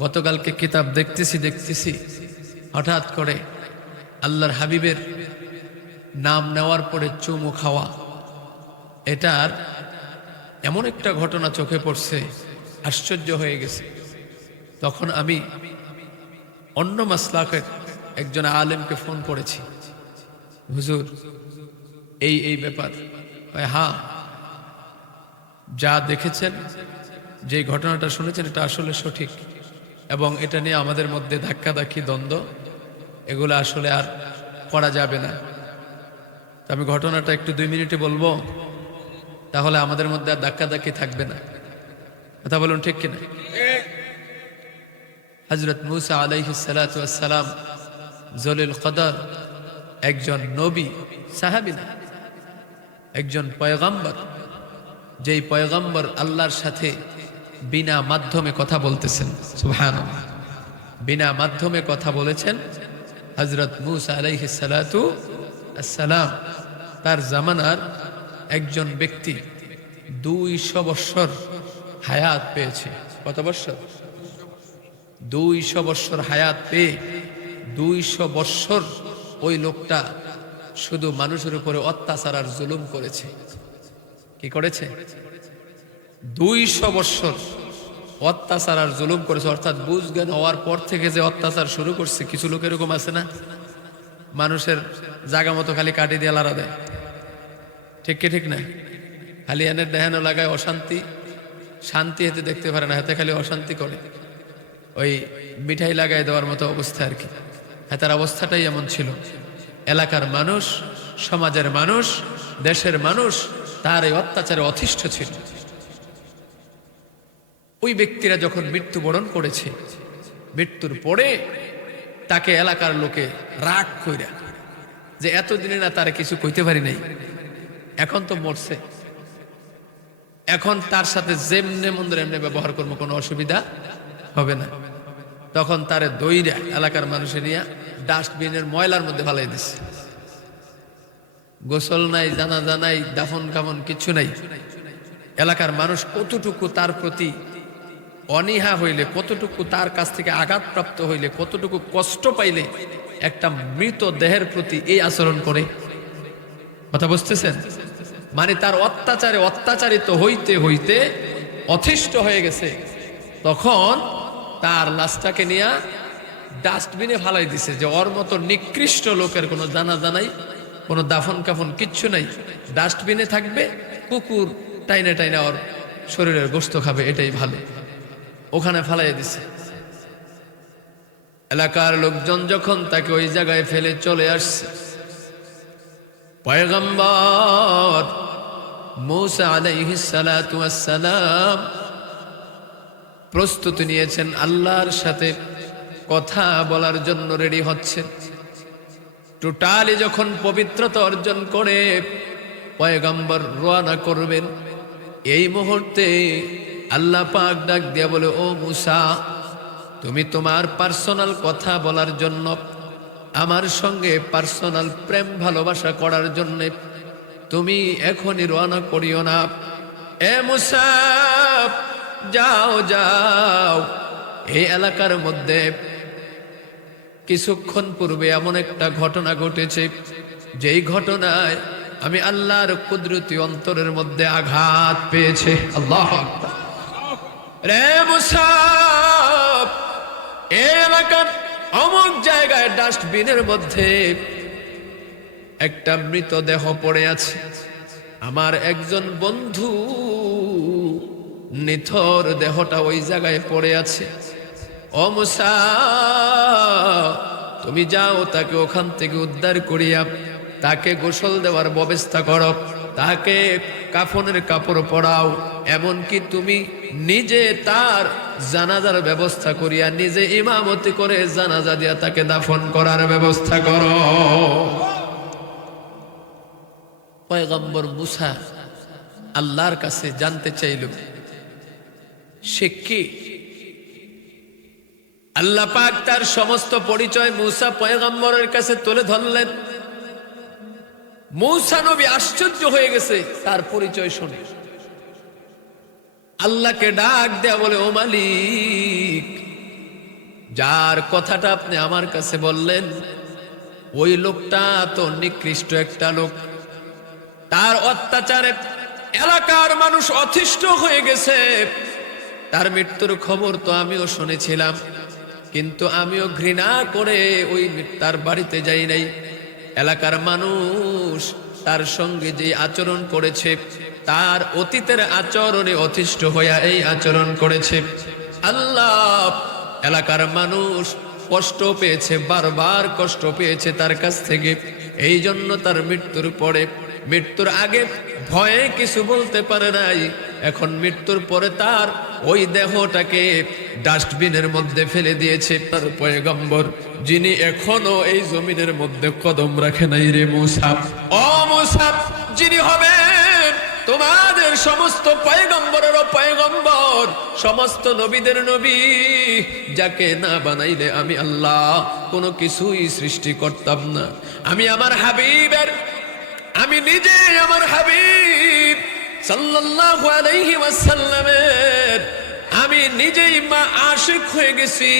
গতকালকে কিতাব দেখতেছি হঠাৎ করে আল্লাহর হাবিবের নাম নেওয়ার পরে চুমু খাওয়া, এটার এমন একটা ঘটনা চোখে পড়ছে, আশ্চর্য হয়ে গেছে। তখন আমি অন্য মাসলাকের একজন আলেমকে ফোন করেছি, হুজুর এই ব্যাপার। হ্যাঁ, যা দেখেছেন, যে ঘটনাটা শুনেছেন এটা আসলে সঠিক, এবং এটা নিয়ে আমাদের মধ্যে ধাক্কাধাক্কি দ্বন্দ্ব এগুলো আসলে আর করা যাবে না। তো আমি ঘটনাটা একটু 2 মিনিটে বলবো, তাহলে আমাদের মধ্যে আর ধাক্কাধাক্কি থাকবে না। কথা বলুন ঠিক কিনা? হযরত মুসা আলাইহিস সালাতু ওয়াস সালাম জলিল কদর, একজন নবী, সাহাবী না, একজন পয়গম্বর, যেই পয়গম্বর আল্লাহর সাথে বিনা মাধ্যমে কথা বলতেছেন। সুবহানাল্লাহ, বিনা মাধ্যমে কথা বলেছেন হযরত মুসা আলাইহিস সালাতু ওয়াস সালাম। তার জামানার একজন ব্যক্তি 200 বৎসর হায়াত পেয়েছে। কত বৎসর? 200 বৎসর হায়াত পেয়ে 200 বৎসর ওই লোকটা শুধু মানুষের উপরে অত্যাচার আর জুলুম করেছে। কি করেছে? 200 বৎসর অত্যাচার আর জুলুম করেছে। অর্থাৎ বুঝ জ্ঞান হওয়ার পর থেকে যে অত্যাচার শুরু করছে, কিছু লোক এরকম আছে না, মানুষের জায়গা মতো খালি কাটি দিয়ে লাড়া দেয়, ঠিক কি ঠিক না? খালি এনের দেহানো লাগায় অশান্তি, শান্তি হেতে দেখতে পারে না, হাতে খালি অশান্তি করে, ওই মিঠাই লাগাই দেওয়ার মতো অবস্থা আর কি। হ্যাঁ, তার অবস্থাটাই এমন ছিল। এলাকার মানুষ, সমাজের মানুষ, দেশের মানুষ তার এই অত্যাচারে অতিষ্ঠ ছিল। ওই ব্যক্তিরা যখন মৃত্যুবরণ করেছে, মৃত্যুর পরে তাকে এলাকার লোকে রাগ কইরা, যে এতদিনে না তারা কিছু কইতে পারি নাই, এখন তো মরছে, এখন তার সাথে যেমনে মন্দির এমনি ব্যবহার করবো, কোনো অসুবিধা হবে না। তখন তারে দইরা এলাকার মানুষের নিয়ে ডাস্টবিনের ময়লার মধ্যে ফালাই দিচ্ছে। গোসল নাই, জানাজা নাই, দাফন কাফন কিছু নাই। এলাকার মানুষ কতটুকু তার প্রতি অনীহা হইলে, কতটুকু তার কাছ থেকে আঘাতপ্রাপ্ত হইলে, কতটুকু কষ্ট পাইলে একটা মৃত দেহের প্রতি এই আচরণ করে। কথা বুঝতেছেন? মানে তার অত্যাচারে অত্যাচারিত হইতে হইতে অতিষ্ঠ হয়ে গেছে। তখন তার লাশটাকে নিয়ে ডাস্টবিনে ফালাই দিছে, যে ওর মতো নিকৃষ্ট লোকের কোনো জানাজা নাই, কোনো দাফন কাফন কিচ্ছু নাই, ডাস্টবিনে থাকবে, কুকুর টাইনে টাইনে ওর শরীরের গোশত খাবে, এটাই ভালো। ওখানে ফালাই দিছে। এলাকার লোকজন যখন তাকে ওই জায়গায় ফেলে চলে আসছে, পয়গম্বর মুসা আলাইহিস সালাতু ওয়াস সালাম প্রস্তুতি নিয়েছেন, আল্লাহর সাথে কথা বলার জন্য রেডি হচ্ছেন। টোটালি যখন পবিত্রতা অর্জন করে পয়গম্বর রওনা করবেন, এই মুহূর্তে আল্লাহ পাক ডাক দিয়া বলে, ও মুসা, তুমি তোমার পার্সোনাল কথা বলার জন্য, আমার সঙ্গে পার্সোনাল প্রেম ভালোবাসা করার জন্য তুমি এখনই রওনা করিও না। এ মুসা, যাও যাও, এই এলাকার মধ্যে কিছুক্ষণ পূর্বে এমন একটা ঘটনা ঘটেছে, যেই ঘটনায় আমি আল্লাহর কুদরতি অন্তরের মধ্যে আঘাত পেয়েছে। আল্লাহু আকবার। রে মুসা, এই এলাকার অমুক জায়গায় ডাস্টবিনের মধ্যে একটা মৃতদেহ পড়ে আছে। আমার একজন বন্ধু নিথর দেহটা ওই জায়গায় পড়ে আছে। ও মুসা, তুমি যাও, তাকে ওখান থেকে উদ্ধার করিয়া তাকে গোসল দেওয়ার ব্যবস্থা করো, তাকে কাফনের কাপড় পরাও, এমনকি তুমি নিজে তার জানাজার ব্যবস্থা করিয়া নিজে ইমামতি করে জানাজা দিয়া তাকে দাফন করার ব্যবস্থা করো। পয়গম্বর মুসা আল্লাহর কাছে জানতে চাইল সে কি। আল্লাহ পাক তার সমস্ত পরিচয় মুসা পয়গম্বরের কাছে তুলে ধরলেন। মুসা নবী আশ্চর্য হয়ে গেছে তার পরিচয় শুনে। আল্লাহকে ডাক দেয়া বলে, ও মালিক, যার কথাটা আপনি আমার কাছে বললেন ওই লোকটা তো নিকৃষ্ট একটা লোক, তার অত্যাচারে এলাকার মানুষ অতিষ্ঠ হয়ে গেছে, তার মৃত্যুর খবর তো আমিও শুনেছিলাম, কিন্তু আমিও ঘৃণা করে ওই তার বাড়িতে যাই নাই। এলাকার মানুষ তার সঙ্গে যে আচরণ করেছে, তার অতীতের আচরণে অতিষ্ঠ হইয়া এই আচরণ করেছে। আল্লাহ, এলাকার মানুষ কষ্ট পেয়েছে, বারবার কষ্ট পেয়েছে তার কাছ থেকে, এই জন্য তার মৃত্যুর পরে, মৃত্যুর আগে ভয়ে কিছু বলতে পারে নাই, এখন মৃত্যুর পরে তার ওই দেহটাকে ডাস্টবিনের মধ্যে ফেলে দিয়েছে তার পয়গম্বর, যিনি এখনো এই জমিনের মধ্যে কদম রাখে নাই রে মুসা। ও মুসা, যিনি হবেন তোমাদের সমস্ত পয়গম্বরেরও পয়গম্বর, সমস্ত নবীদের নবী, যাকে না বানাইলে আমি আল্লাহ কোনো কিছুই সৃষ্টি করতাম না। আমি আমার হাবিবের, আমি নিজে আমার হাবিব সাল্লাল্লাহু আলাইহি ওয়াসাল্লামের আমি নিজেই মা আশিক হয়ে গেছি।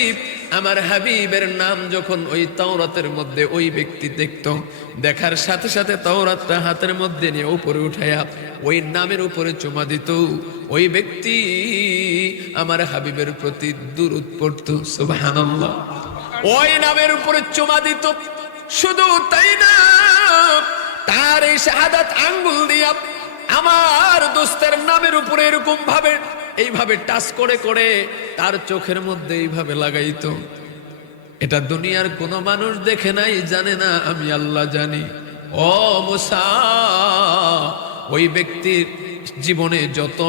আমার হাবিবের নাম যখন ওই তাওরাতের মধ্যে ওই ব্যক্তি দেখত, দেখার সাথে সাথে তাওরাতটা হাতের মধ্যে নিয়ে উপরে উঠায়া ওই নামের উপরে চুমা দিত, ওই ব্যক্তি আমার হাবিবের প্রতি দুরূদ পড়তো। সুবহানাল্লাহ। ওই নামের উপরে চুমা দিত। শুধু তাই না, তার এই শাহাদাত আঙ্গুল দিয়া আমার দোস্তের নামের উপরে এরকম ভাবে এইভাবে টাচ করে করে তার চোখের মধ্যে এইভাবে লাগাইতো। এটা দুনিয়ার কোনো মানুষ দেখে নাই, জানে না, আমি আল্লাহ জানি। ও মুসা, ওই ব্যক্তির জীবনে যত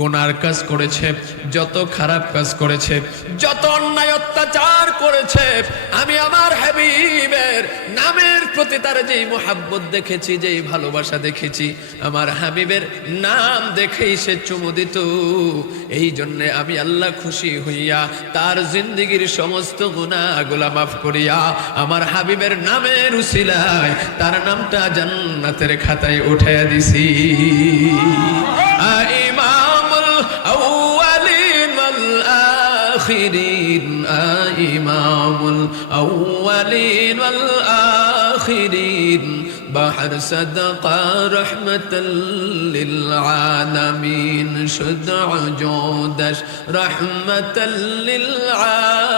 গুনার কাজ করেছে, যত খারাপ কাজ করেছে, যত অন্যায় অত্যাচার করেছে, আমি আমার হাবিবের নামের প্রতি তার যেই মোহাব্বত দেখেছি, যেই ভালোবাসা দেখেছি, আমার হাবিবের নাম দেখেই সে চুমু দিত। এই জন্যে আমি আল্লাহ খুশি হইয়া তার জিন্দেগীর সমস্ত গুনাহগুলা মাফ করিয়া আমার হাবিবের নামের উসিলায় তার নামটা জান্নাতের খাতায় উঠাইয়া দিছি। ইমামুল আউয়ালিন ওয়াল আখিরিন, বাহর সাদাকা রহমাতাল লিল আলামিন, শুদা জোদাশ রহমাতাল লিল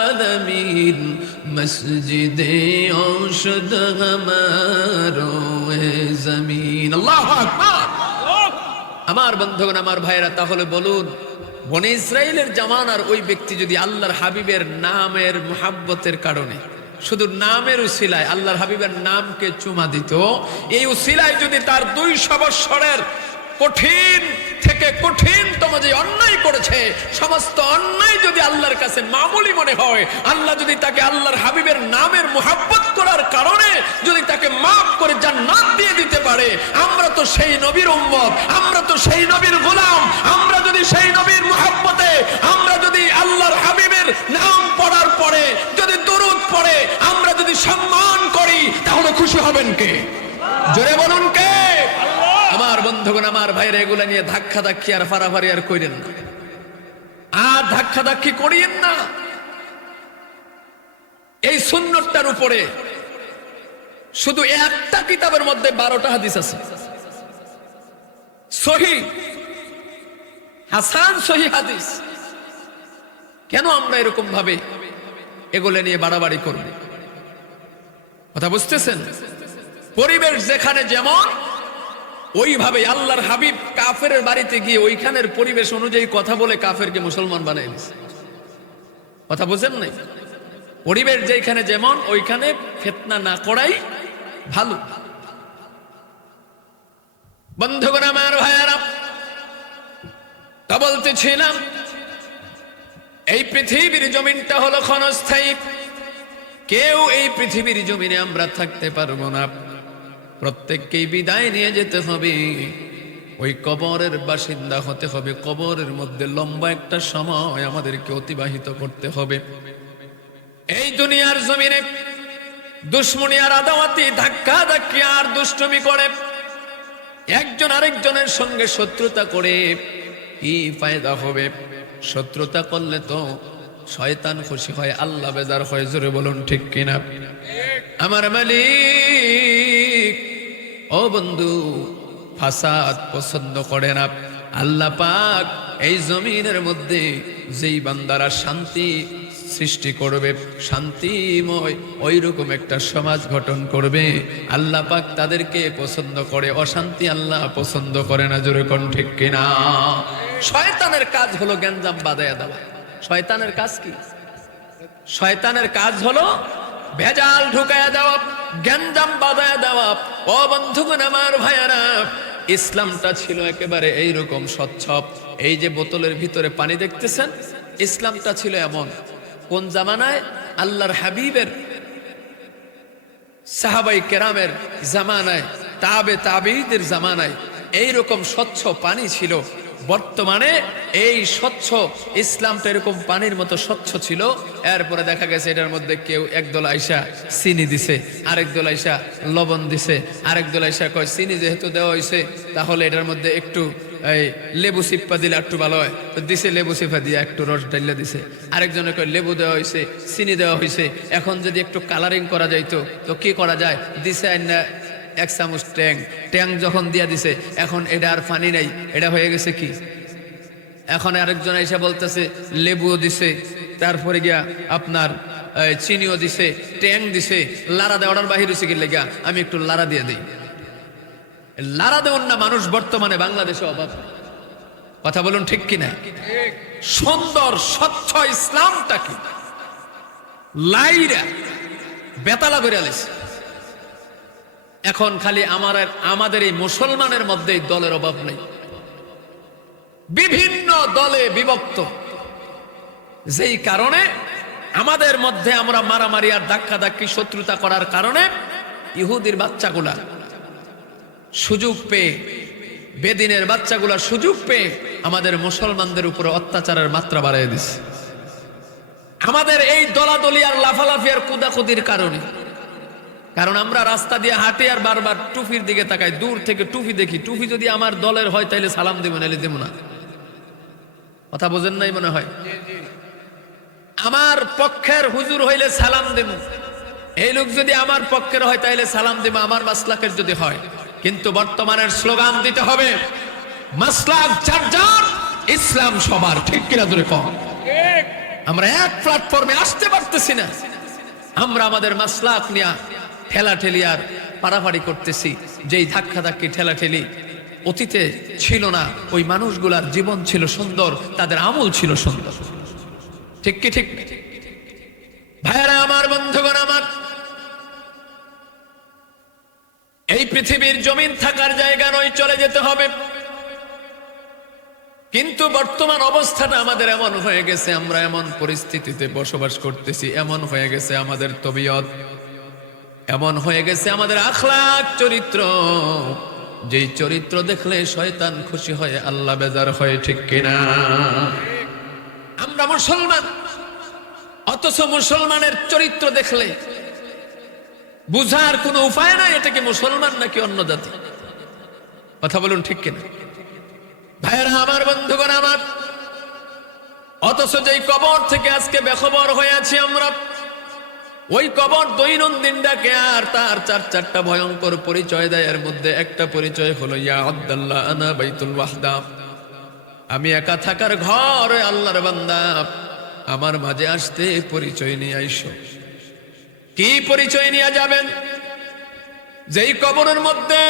আলামিন, মসজিদে ঔষধ হামারো এ জমিন। আল্লাহু আকবার। আমার বন্ধুগণ, আমার ভাইরা, তাহলে বলুন, বনে ইসরাইলের জামানার ওই ব্যক্তি যদি আল্লাহর হাবিবের নামের মুহাব্বতের কারণে, শুধু নামের উসিলায় আল্লাহর হাবিবের নামকে চুমা দিত, এই উসিলায় যদি তার 200 বৎসরের কঠিন থেকে কঠিনতম যে অন্যায় করেছে, সমস্ত অন্যায় যদি আল্লাহর কাছে মামুলি মনে হয়, আল্লাহ যদি তাকে আল্লাহর হাবিবের নামের মুহাব্বত করার কারণে যদি তাকে মাফ করে জান্নাত দিয়ে দিতে পারে, আমরা তো সেই নবীর উম্মত, আমরা তো সেই নবীর গোলাম, আমরা যদি সেই নবীর মুহাব্বতে, আমরা যদি আল্লাহর হাবিবের নাম পড়ার পরে যদি দরুদ পড়ে আমরা যদি সম্মান করি, তাহলে খুশি হবেন কে? জোরে বলুন কে? আমার বন্ধুগণ, আমার ভাইরা, এগুলা নিয়ে ধাক্কা ধাক্কি আর ফারাফারি আর কইরেন না, আর ধাক্কা ধাক্কি করিয়েন না। এই সুন্নতটার উপরে শুধু একটা কিতাবের মধ্যে 12টা হাদিস আছে, সহিহ হাসান সহিহ হাদিস। কেন আমরা এরকম ভাবে এগুলো নিয়ে বাড়াবাড়ি করব? কথা বুঝতেছেন? পরিবেশ যেখানে যেমন, ওইভাবে আল্লাহর হাবিব কাফের বাড়িতে গিয়ে ওইখানের পরিবেশ অনুযায়ী কথা বলে কাফেরকে মুসলমান বানাই দিয়েছে। কথা বুঝেন নাই? পরিবেশ যেখানে যেমন, ওইখানে ফিতনা না করাই ভালো। বন্ধুগণ, আমার ভাইয়ারা, তা বলতেছিলাম, এই পৃথিবীর জমিনটা হলো ক্ষণস্থায়ী। কেউ এই পৃথিবীর জমিনে আমরা থাকতে পারবো না, প্রত্যেককেই বিদায় নিয়ে যেতে হবে, ওই কবরের বাসিন্দা হতে হবে। কবরের মধ্যে লম্বা একটা সময় আমাদেরকে অতিবাহিত করতে হবে। এই দুনিয়ার জমিনে দুশ্মনী আর আদাওয়াতি, ধাক্কা ধাক্কি আর দুষ্টমি করে, একজন আরেকজনের সঙ্গে শত্রুতা করে কি ফায়দা হবে? শত্রুতা করলে তো শয়তান খুশি হয়, আল্লাহ বেজার হয়। জোরে বলুন ঠিক কিনা? আমার মালিক ও বন্ধু ফাসাদ পছন্দ করে না। আল্লাহ পাক এই জমিনের মধ্যে যেই বান্দারা শান্তি সৃষ্টি করবে, শান্তিময় ওই রকম একটা সমাজ গঠন করবে, আল্লাহ পাক তাদেরকে পছন্দ করে। অশান্তি আল্লাহ পছন্দ করে না। জোরে কোন ঠিক কিনা? শয়তানের কাজ হলো গ্যাঞ্জাম বাঁধাইয়া দেওয়া। শয়তানের কাজ কি? শয়তানের কাজ হলো ভেজাল ঢুকায়া দেওয়া, গ্যাঞ্জাম বাঁধাইয়া দেওয়া। ও বন্ধুগণ আমার ভাইয়ারা, ইসলামটা ছিল একেবারে এইরকম স্বচ্ছ। এই যে বোতলের ভিতরে পানি দেখতেছেন, ইসলামটা ছিল এমন। কোন জামানায়? আল্লাহর হাবিবের সাহাবাই কেরামের জামানায়, তাবে তাবেঈদের জামানায় এইরকম স্বচ্ছ পানি ছিল। বর্তমানে এই স্বচ্ছ ইসলামটা এরকম পানির মতো স্বচ্ছ ছিল, এরপরে দেখা গেছে এটার মধ্যে কেউ একদল আইসা চিনি দিছে, আরেক দল আইসা লবণ দিছে, আরেক দল আইসা কয় চিনি যেহেতু দেওয়া হয়েছে তাহলে এটার মধ্যে একটু এই লেবু চিপ্পা দিলে একটু ভালো হয়, তো দিছে লেবু চিপা দিয়ে একটু রস ডাইলা দিছে। আরেকজনে কয় লেবু দেওয়া হয়েছে, চিনি দেওয়া হয়েছে, এখন যদি একটু কালারিং করা যাইতো তো কি করা যায়? দিছে না এক চামচ ট্যাং যখন দিয়া দিছে, এখন এটা আর পানি নাই, এটা হয়ে গেছে কি? এখন আরেকজন এসে বলতেছে লেবুও দিছে, তারপরে গিয়া আপনার চিনিও দিছে, ট্যাং দিছে, লারা দেওয়ার বাহির হয়েছে কি লেগা আমি একটু লারা দিয়ে দিই। লারা দেওয়ার না মানুষ বর্তমানে বাংলাদেশে অভাব। কথা বলুন ঠিক কিনা? সুন্দর স্বচ্ছ ইসলামটা কি লাইরা বেতালা করে আলেছে। এখন খালি আমাদের এই মুসলমানের মধ্যে দলের অভাব নেই, বিভিন্ন দলে বিভক্ত, যেই কারণে আমাদের মধ্যে আমরা মারামারি আর ধাক্কাধাক্কি শত্রুতা করার কারণে ইহুদির বাচ্চাগুলা সুযোগ পেয়ে, বেদিনের বাচ্চাগুলা সুযোগ পেয়ে আমাদের মুসলমানদের উপরে অত্যাচারের মাত্রা বাড়িয়ে দিচ্ছে। আমাদের এই দলাদলি আর লাফালাফি আর কুদাকুদির কারণে, কারণ আমরা রাস্তা দিয়ে হাঁটি আর বারবার টুপির দিকে তাকাই, দূর থেকে টুপি দেখি, টুপি যদি আমার দলের হয় তাইলে সালাম দেব, নাইলে দেব না। কথা বোঝেন নাই মনে হয়? আমার পক্ষের হুজুর হইলে সালাম দেব, এই লোক যদি আমার পক্ষের হয় তাইলে সালাম দেব, আমার মাসলাকের যদি হয়। কিন্তু বর্তমানের স্লোগান দিতে হবে মাসলাক যার যার, ইসলাম সবার। ঠিক কিনা জোরে কম? আমরা এক প্ল্যাটফর্মে আসতে পারতেছি না, আমরা আমাদের মাসলাক নিয়ে ঠেলাঠেলি আর পারাপারি করতেছি। যেই ধাক্কাধাক্কি ঠেলাঠেলি অতীতে ছিল না, ওই মানুষগুলার জীবন ছিল সুন্দর, তাদের আমল ছিল সুন্দর। ঠিক কি ঠিক? ভাইরা আমার, বন্ধুগণ আমার, এই পৃথিবীর জমিন থাকার জায়গা নয়, চলে যেতে হবে। কিন্তু বর্তমান অবস্থাটা আমাদের এমন হয়ে গেছে, আমরা এমন পরিস্থিতিতে বসবাস করতেছি, এমন হয়ে গেছে আমাদের তবিয়ত, এমন হয়ে গেছে আমাদের আখলাক, চরিত্র, যেই চরিত্র দেখলে শয়তান খুশি হয়, আল্লাহ বেজার হয়। ঠিক কিনা? আমরা মুসলমান, অথচ মুসলমানের চরিত্র দেখলে বুঝার কোনো উপায় নাই এটা কি মুসলমান নাকি অন্য জাতি। কথা বলুন ঠিক কিনা? ভাইয়েরা আমার, বন্ধুগণ আমার, অথচ যেই কবর থেকে আজকে বেখবর হয়ে আছি আমরা, ওই কবর দৈনন্দিন ডাকে আর তার চারটা ভয়ঙ্কর পরিচয় দেয়। এর মধ্যে একটা পরিচয় হলো ইয়া আব্দাল্লাহ আনা বাইতুল ওয়াহদা, আমি একা থাকার ঘর, আল্লাহর বান্দা আমার মাঝে আসতে পরিচয় নিয়ে আইসো। কি পরিচয় নিয়ে যাবেন? যেই কবরের মধ্যে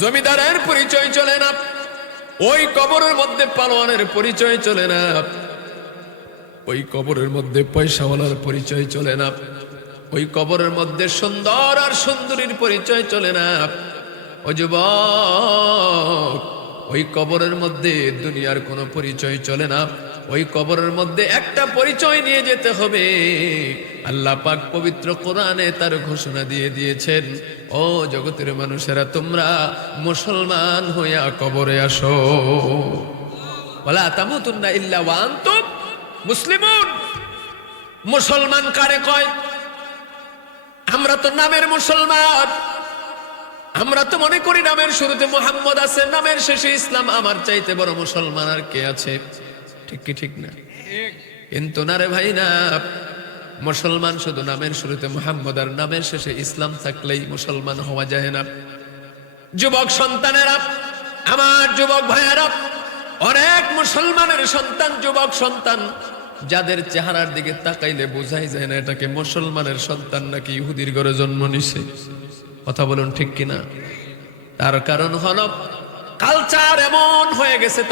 জমিদারের পরিচয় চলে না, ওই কবরের মধ্যে পালোয়ানের পরিচয় চলে না, ওই কবরের মধ্যে পয়সাওয়ালার পরিচয় চলে না, ওই কবরের মধ্যে সুন্দর আর সুন্দরীর পরিচয় চলে না। ও যুবক, ওই কবরের মধ্যে দুনিয়ার কোনো পরিচয় চলে না। ওই কবরের মধ্যে একটা পরিচয় নিয়ে যেতে হবে। আল্লাহ পাক পবিত্র কোরআনে তার ঘোষণা দিয়ে দিয়েছেন, ও জগতের মানুষেরা, তোমরা মুসলমান হইয়া কবরে আসো। ওয়ালা তামুতুন্না ইল্লা ওয়া আনতুম মুসলিমুন। মুসলমান কারে কয়? আমরা তো নামের মুসলমান, আমরা তো মনে করি নামের শুরুতে মুহাম্মদ আছে, নামের শেষে ইসলাম, আমার চাইতে বড় মুসলমান আর কে আছে? ঠিক কি ঠিক না? কিন্তু না রে ভাই না, মুসলমান শুধু নামের শুরুতে মুহাম্মদ আর নামের শেষে ইসলাম থাকলেই মুসলমান হওয়া যায় না। যুবক সন্তানেরা, আমার যুবক ভাইয়েরা, অনেক মুসলমানের সন্তান, যুবক সন্তান, যাদের চেহারার দিকে তাকাইলে বোঝাই যায় না এটাকে মুসলমানের সন্তান নাকি ইহুদির ঘরে জন্ম নিছে। কথা বলুন ঠিক কিনা? তার কারণ হলো কালচার এমন হয়ে গেছে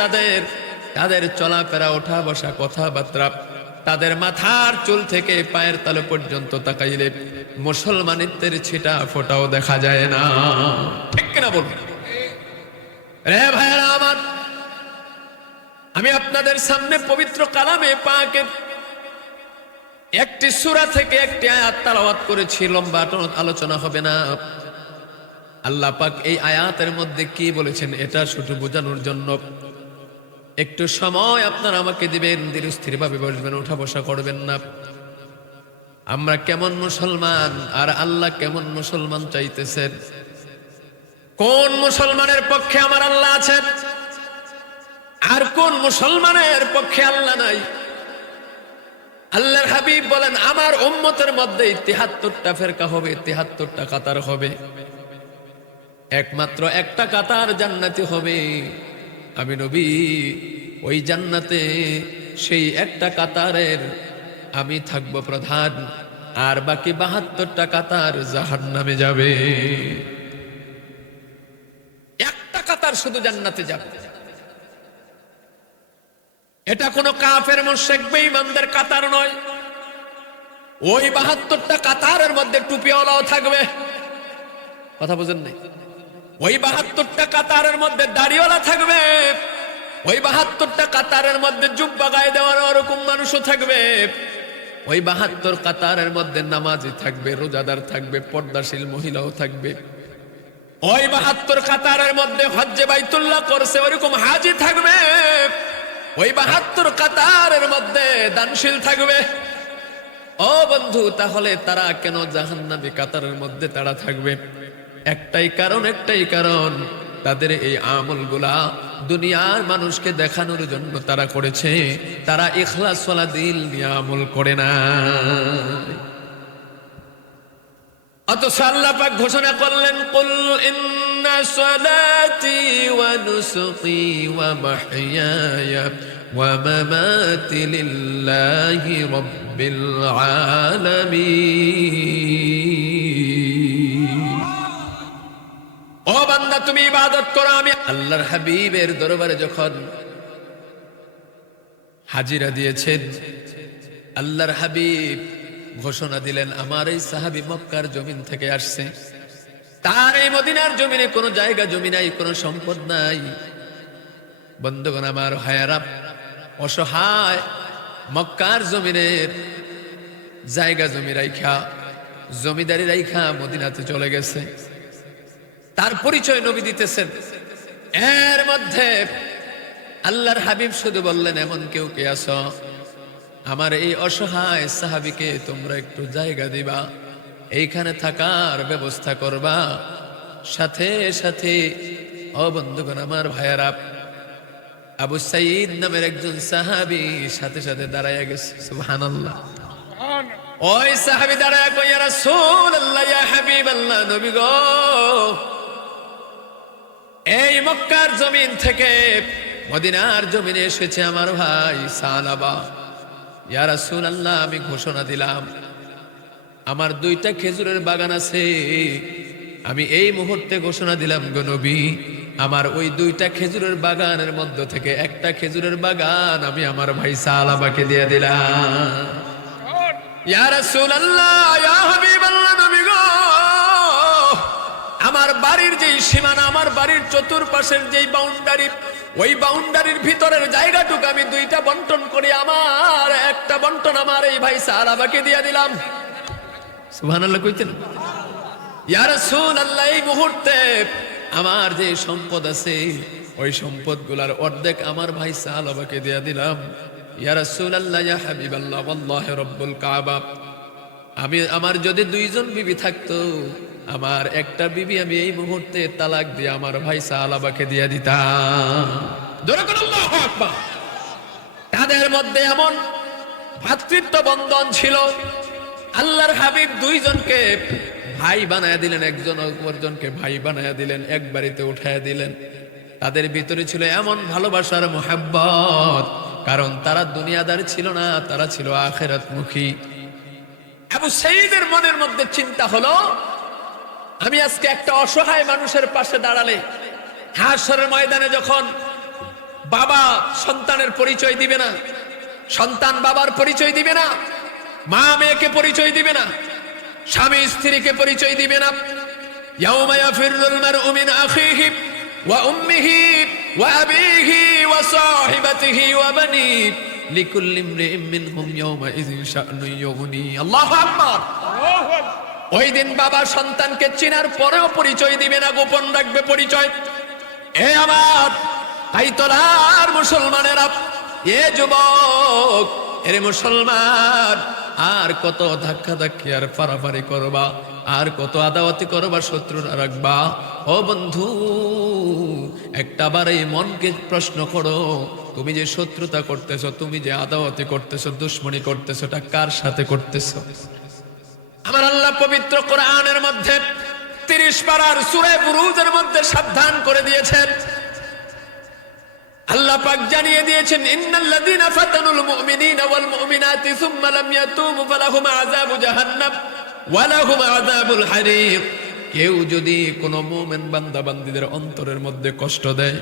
তাদের চলাফেরা, ওঠা বসা, কথাবার্তা, তাদের মাথার চুল থেকে পায়ের তালু পর্যন্ত তাকাইলে মুসলমানিত্বের ছিটা ফোটাও দেখা যায় না। ঠিক কিনা বলুন রে ভাইরা আমার? আমি আপনাদের সামনে পবিত্র কালামে পাকের একটি সূরা থেকে একটি আয়াত তেলাওয়াত করেছি, লম্বা আলোচনা হবে না। আল্লাহ পাক এই আয়াতের মধ্যে কি বলেছেন এটা শুধু বোঝানোর জন্য একটু সময় আপনারা আমাকে দিবেন, ধীরস্থির ভাবে বসবেন, উঠা বসা করবেন না। আমরা কেমন মুসলমান আর আল্লাহ কেমন মুসলমান চাইতেছেন? কোন মুসলমানের পক্ষে আমার আল্লাহ আছেন আর কোন মুসলমানের পক্ষে আল্লাহ নাই? আল্লাহর হাবিব বলেন আমার উম্মতের মধ্যে ৭৩টা ফেরকা হবে, ৭৩টা কাতার হবে, একমাত্র একটা কাতার জান্নাতি হবে। আমি নবী ওই জান্নাতে সেই একটা কাতারের আমি থাকবো প্রধান, আর বাকি ৭২টা কাতার জাহান্নামে যাবে। একটা কাতার শুধু জান্নাতে যাবে। এটা কোনো কাফের মুশরিক বেঈমানদের কাতার নয়। ওই ৭২টা কাতারের মধ্যে টুপিওয়ালাও থাকবে। কথা বুঝেন নাই? ওই ৭২টা কাতারের মধ্যে দাড়িওয়ালা থাকবে। ওই ৭২টা কাতারের মধ্যে জুব্বা গায়ে দেওয়ার ওরকম মানুষও থাকবে। ওই ৭২ কাতারের মধ্যে নামাজি থাকবে, রোজাদার থাকবে, পর্দাশীল মহিলাও থাকবে। ওই ৭২ কাতারের মধ্যে হজ্জে বাইতুল্লাহ করছে ওরকম হাজি থাকবে। ওই ৭২ কাতারের মধ্যে দানশীল থাকবে। ও বন্ধু, তাহলে তারা কেন জাহান্নামী কাতারের মধ্যে তারা থাকবে? একটাই কারণ, তাদের এই আমলগুলা দুনিয়ার মানুষকে দেখানোর জন্য তারা করেছে। তারা ইখলাস ওয়ালা দিল নিয়ে আমল করে না। অথচ আল্লাহ পাক ঘোষণা করলেন, কুল ইন্না সালাতি ওয়া নুসুকি ওয়া মাহইয়ায়া ওয়া মামাতি লিল্লাহি রাব্বিল আলামিন। ও বান্দা, তুমি ইবাদত করো। আমি আল্লাহর হাবিবের দরবারে যখন হাজিরা দিয়েছেন, আল্লাহর হাবিব ঘোষণা দিলেন আমার এই সাহাবী মক্কার জমিন থেকে আসছে। তার এই মদিনার জমিনে কোনো জায়গা জমি নাই, কোনো সম্পদ নাই। বন্ধুগণ আমার, ভাইয়েরা, অসহায় মক্কার জমিনের জায়গা জমি রাইখা, জমিদারি রাইখা মদিনাতে চলে গেছে। তার পরিচয় নবী দিতেছেন। এর মধ্যে আল্লাহর হাবিব শুধু বললেন, এমন কেউ কে আছো? আমার এই অসহায় সাহাবীকে তোমরা একটু জায়গা দিবা, এইখানে থাকার ব্যবস্থা করবা। সাথে সাথে ও বন্ধুগণ আমার, ভাইয়ারা, আবু সাঈদ নামের একজন সাহাবী সাথে সাথে দাঁড়ায় গেছে। সুবহানাল্লাহ। ওই সাহাবী দাঁড়ায় কই, ইয়া রাসূলুল্লাহ, ইয়া হাবিবাল্লাহ, নবী গো, এই মক্কার জমিন থেকে মদিনার জমিনে এসেছে আমার ভাই সালাবা। ইয়া রাসূলুল্লাহ, আমি ঘোষণা দিলাম আমার 2টা খেজুরের বাগান আছে। আমি এই মুহূর্তে ঘোষণা দিলাম গো নবী, আমার ওই 2টা খেজুরের বাগানের মধ্য থেকে একটা খেজুরের বাগান আমি আমার ভাই সালাবাকে দিয়ে দিলাম। ইয়া রাসূলুল্লাহ, ইয়া হাবিবাল্লাহ, নবী গো, আমার বাড়ির যেই সীমানা, আমার বাড়ির চতুর্পাশের যেই বাউন্ডারি, ওই বাউন্ডারির ভিতরের জায়গাটুকু আমি 2টা বন্টন করি, আমার একটা বন্টন আমার এই ভাই সালাবাকে দিয়ে দিলাম। সুবহানাল্লাহ কইতেন। ইয়া রাসূলুল্লাহ, এই মুহূর্তে আমার যে সম্পদ আছে ওই সম্পদগুলোর অর্ধেক আমার ভাই সালাবাকে দিয়ে দিলাম। ইয়া রাসূলুল্লাহ, ইয়া হাবিবাল্লাহ, ওয়াল্লাহি রাব্বুল কাবা, আমার যদি দুইজন বিবি থাকতো, আমার একটা বিবি আমি এই মুহূর্তে তালাক দিয়ে আমার ভাই সালাবাকে দিয়ে দিতাম। জোরে করে আল্লাহু আকবার। তাদের মধ্যে এমন ভ্রাতৃত্ব বন্ধন ছিল, আল্লাহর হাবিব দুইজনকে ভাই বানায়া দিলেন, একজন অপরজনকে ভাই বানায়া দিলেন, এক বাড়িতে উঠায়া দিলেন। তাদের ভিতরে ছিল এমন ভালোবাসার মোহাব্বত, কারণ তারা দুনিয়াদার ছিল না, তারা ছিল আখিরাতমুখী। আবু সাঈদের মনের মধ্যে চিন্তা হলো, আমি আজকে একটা অসহায় মানুষের পাশে দাঁড়ালে, হাশরের ময়দানে যখন বাবা সন্তানের পরিচয় দিবে না, সন্তান বাবার পরিচয় দিবে না, মা মেয়েকে পরিচয় দিবে না, স্বামী স্ত্রীকে পরিচয় দিবে না। ইয়াউমা ইয়াফিরুল মারউ মিন আখিহি ওয়া উম্মিহি ওয়া আবিহি ওয়া সাহিবাতিহি ওয়া বানিহি লিকুল্লি ইমরিইম মিনহুম ইয়াউমা ইযিন শা'নুন ইউগনি। আল্লাহু আকবার। ওই দিন বাবা সন্তানকে চিনার পরেও পরিচয় দিবে না, গোপন রাখবে পরিচয়। এ আমার আইতলার মুসলমানেরা, এ যুবক, এরে মুসলমান, আর কত ধাক্কা ধাক্কি আর পারাপারি করবা, আর কত আদাওয়াতি করবা, শত্রুরা রাখবা? ও বন্ধু, একটাবার এই মনকে প্রশ্ন করো, তুমি যে শত্রুতা করতেছো, তুমি যে আদাওয়াতি করতেছো, দুশ্মনী করতেছো, এটা কার সাথে করতেছো? আমার আল্লাহ পবিত্র কোরআনের মধ্যে 30 পারার সূরা বুরুজের মধ্যে সাবধান করে দিয়েছেন। আল্লাহ পাক জানিয়ে দিয়েছেন, ইন্নাল্লাযীনা ফাতানুল মুমিনিনা ওয়াল মুমিনাতি সুম্মা লাম ইয়াতুবু ফালাহুম আযাবু জাহান্নাম ওয়া লাহুম আযাবুল হারিক। কেউ যদি কোনো মুমিন বান্দা বান্দীদের অন্তরের মধ্যে কষ্ট দেয়,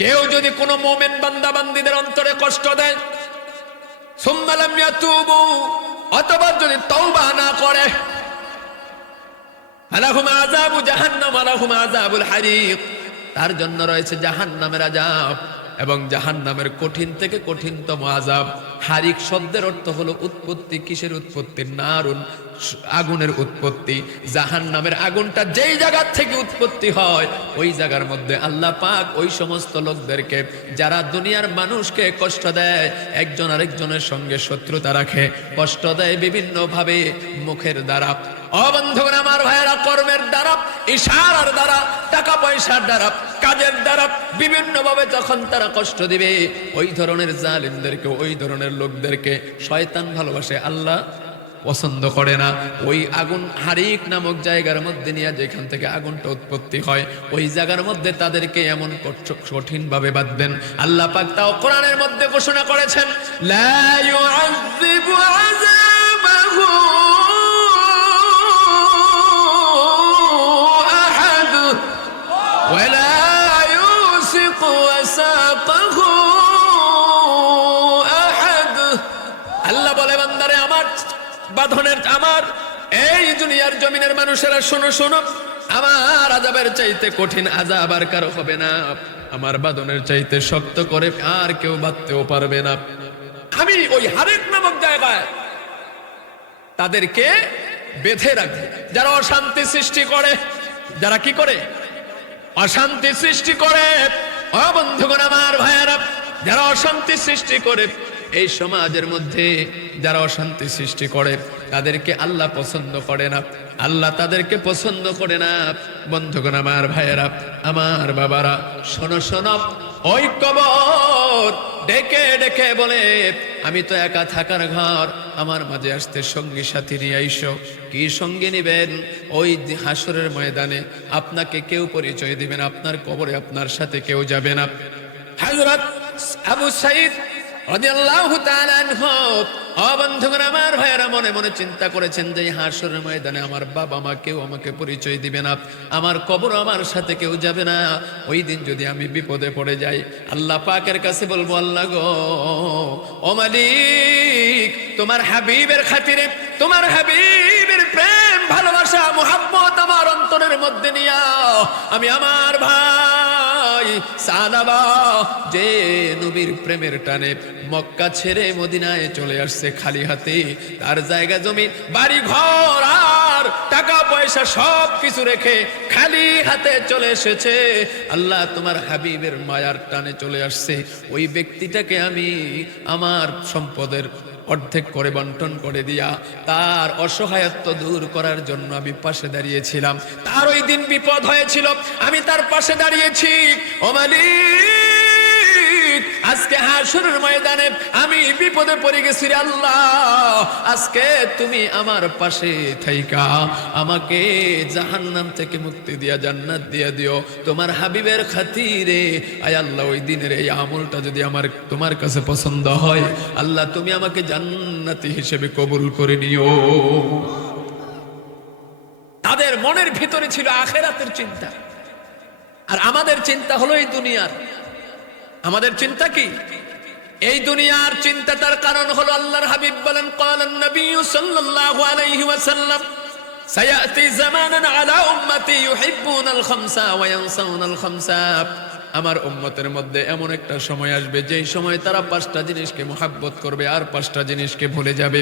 কেউ যদি কোনো মুমিন বান্দা বান্দীদের অন্তরে কষ্ট দেয়, সুম্মা লাম ইয়াতুবু, অথবা যদি তওবা না করে, ফালাহুম আযাবু জাহান্নাম ওয়া লাহুম আযাবুল হারিক, তার জন্য রয়েছে জাহান্নামের আযাব এবং জাহান্নামের কঠিন থেকে কঠিনতম আযাব। হারিক শব্দের অর্থ হলো উৎপত্তি। কিসের উৎপত্তি? নারুন, আগুনের উৎপত্তি। জাহান্নামের আগুনটা যেই জায়গা থেকে উৎপত্তি হয়, ওই জায়গার মধ্যে আল্লাহ পাক ওই সমস্ত লোকদেরকে যারা দুনিয়ার মানুষকে কষ্ট দেয়, একজন আরেকজনের সঙ্গে শত্রুতা রাখে, কষ্ট দেয় বিভিন্ন ভাবে, মুখের দ্বারা, অবন্ধুগণ আমার ভাইয়েরা, কর্মের দ্বারা, ইশারার দ্বারা, টাকা পয়সার দ্বারা, কাজের দ্বারা, বিভিন্ন ভাবে যখন তারা কষ্ট দিবে, ওই ধরনের জালিমদেরকে, ওই ধরনের লোকদেরকে শয়তান ভালোবাসে, আল্লাহ পছন্দ করে না। ওই আগুন হারিক নামক জায়গার মধ্যে নিয়ে, যেখান থেকে আগুনটা উৎপত্তি হয়, ওই জায়গার মধ্যে তাদেরকে এমন কঠিন ভাবে বাঁধবেন। আল্লাহ পাক তাও কোরআনের মধ্যে ঘোষণা করেছেন, লা ইউআযযিবু আযাবাহু আহাদ ওয়া লা ইউসিকু ওয়াসাকাহু আহাদ। আল্লাহ বলে, বান্দারে আমার বাঁধনের, আমার এই দুনিয়ার জমিনের মানুষেরা শোনো শোনো, আমার আযাবের চাইতে কঠিন আযাব আর কারো হবে না, আমার বাঁধনের চাইতে শক্ত করে আর কেউ বাঁধতেও পারবে না। আমি ওই হারেক নামক জায়গায় তাদেরকে বেঁধে রাখবো। যারা অশান্তি সৃষ্টি করে, যারা কি করে? অশান্তি সৃষ্টি করে। ও বন্ধুগণ আমার ভাইয়েরা, যারা অশান্তি সৃষ্টি করে, এই সমাজের মধ্যে যারা অশান্তি সৃষ্টি করে, তাদেরকে আল্লাহ পছন্দ করে না, আল্লাহ তাদেরকে পছন্দ করে না। বন্ধুগণ আমার ভাইয়েরা, আমার বাবারা, শোনো শোনো, ওই কবর ডেকে ডেকে বলে, আমি তো একা থাকার ঘর, আমার মাঝে আসতে সঙ্গী সাথী নিয়ে আইসো। কি সঙ্গী নিবেন? ওই হাসরের ময়দানে আপনাকে কেউ পরিচয় দিবেন, আপনার কবরে আপনার সাথে কেউ যাবে না। হযরত আবু সাঈদ রাদিয়াল্লাহু তাআলা আনহু, ও বন্ধুগণ আমার ভাইয়েরা, মনে মনে চিন্তা করেছেন যে হাসরের ময়দানে আমার বাবা মা কেউ আমাকে পরিচয় দিবে না, আমার কবর আমার সাথে কেউ যাবে না। ওই দিন যদি আমি বিপদে পড়ে যাই, আল্লাহ পাকের কাছে বলবো, আল্লাহ গো, ও মালিক, তোমার হাবিবের খাতিরে, তোমার হাবিবের প্রেম, ভালোবাসা, মুহাব্বত আমার অন্তরের মধ্যে নিয়া আমি আমার ভাই সালাবা, যে নবীর প্রেমের টানে মক্কা ছেড়ে মদিনায় চলে আসছে খালি হাতে, তার জায়গা জমি, বাড়ি ঘর আর টাকা পয়সা সব কিছু রেখে খালি হাতে চলে এসেছে, আল্লাহ তোমার হাবিবের মায়ার টানে চলে আসছে, ওই ব্যক্তিটাকে আমি আমার সম্পদের অর্ধেক করে বন্টন করে দিয়া তার অসহায়ত্ব দূর করার জন্য আমি পাশে দাঁড়িয়েছিলাম। তার ওই দিন বিপদ হয়েছিল, আমি তার পাশে দাঁড়িয়েছি। ও মালিক, আজকে হাসরের ময়দানে আমি বিপদে পড়ে গেছি রে আল্লাহ, আজকে তুমি আমার পাশে থাইকা আমাকে জাহান্নাম থেকে মুক্তি দিয়া জান্নাত দিয়া দিও তোমার হাবিবের খাতিরে। আয় আল্লাহ, ওই দিনের এই আমলটা যদি আমার তোমার কাছে পছন্দ হয়, আল্লাহ তুমি আমাকে জান্নাতি হিসেবে কবুল করে নিও। তাদের মনের ভিতরে ছিল আখিরাতের চিন্তা, আর আমাদের চিন্তা হলো এই দুনিয়ার। আমাদের চিন্তা কি? এই দুনিয়ার চিন্তা। তার কারণ হলো আল্লাহর হাবিব বলেন, ক্বালান নবী সাল্লাল্লাহু আলাইহি ওয়াসাল্লাম, সায়াতি জামানান আলা উম্মতি ইউহিব্বুনাল খামসা ওয়া ইয়ানসাউনাল খামসা। আমার উম্মতের মধ্যে এমন একটা সময় আসবে যেই সময় তারা পাঁচটা জিনিসকে মুহাব্বত করবে আর পাঁচটা জিনিসকে ভুলে যাবে।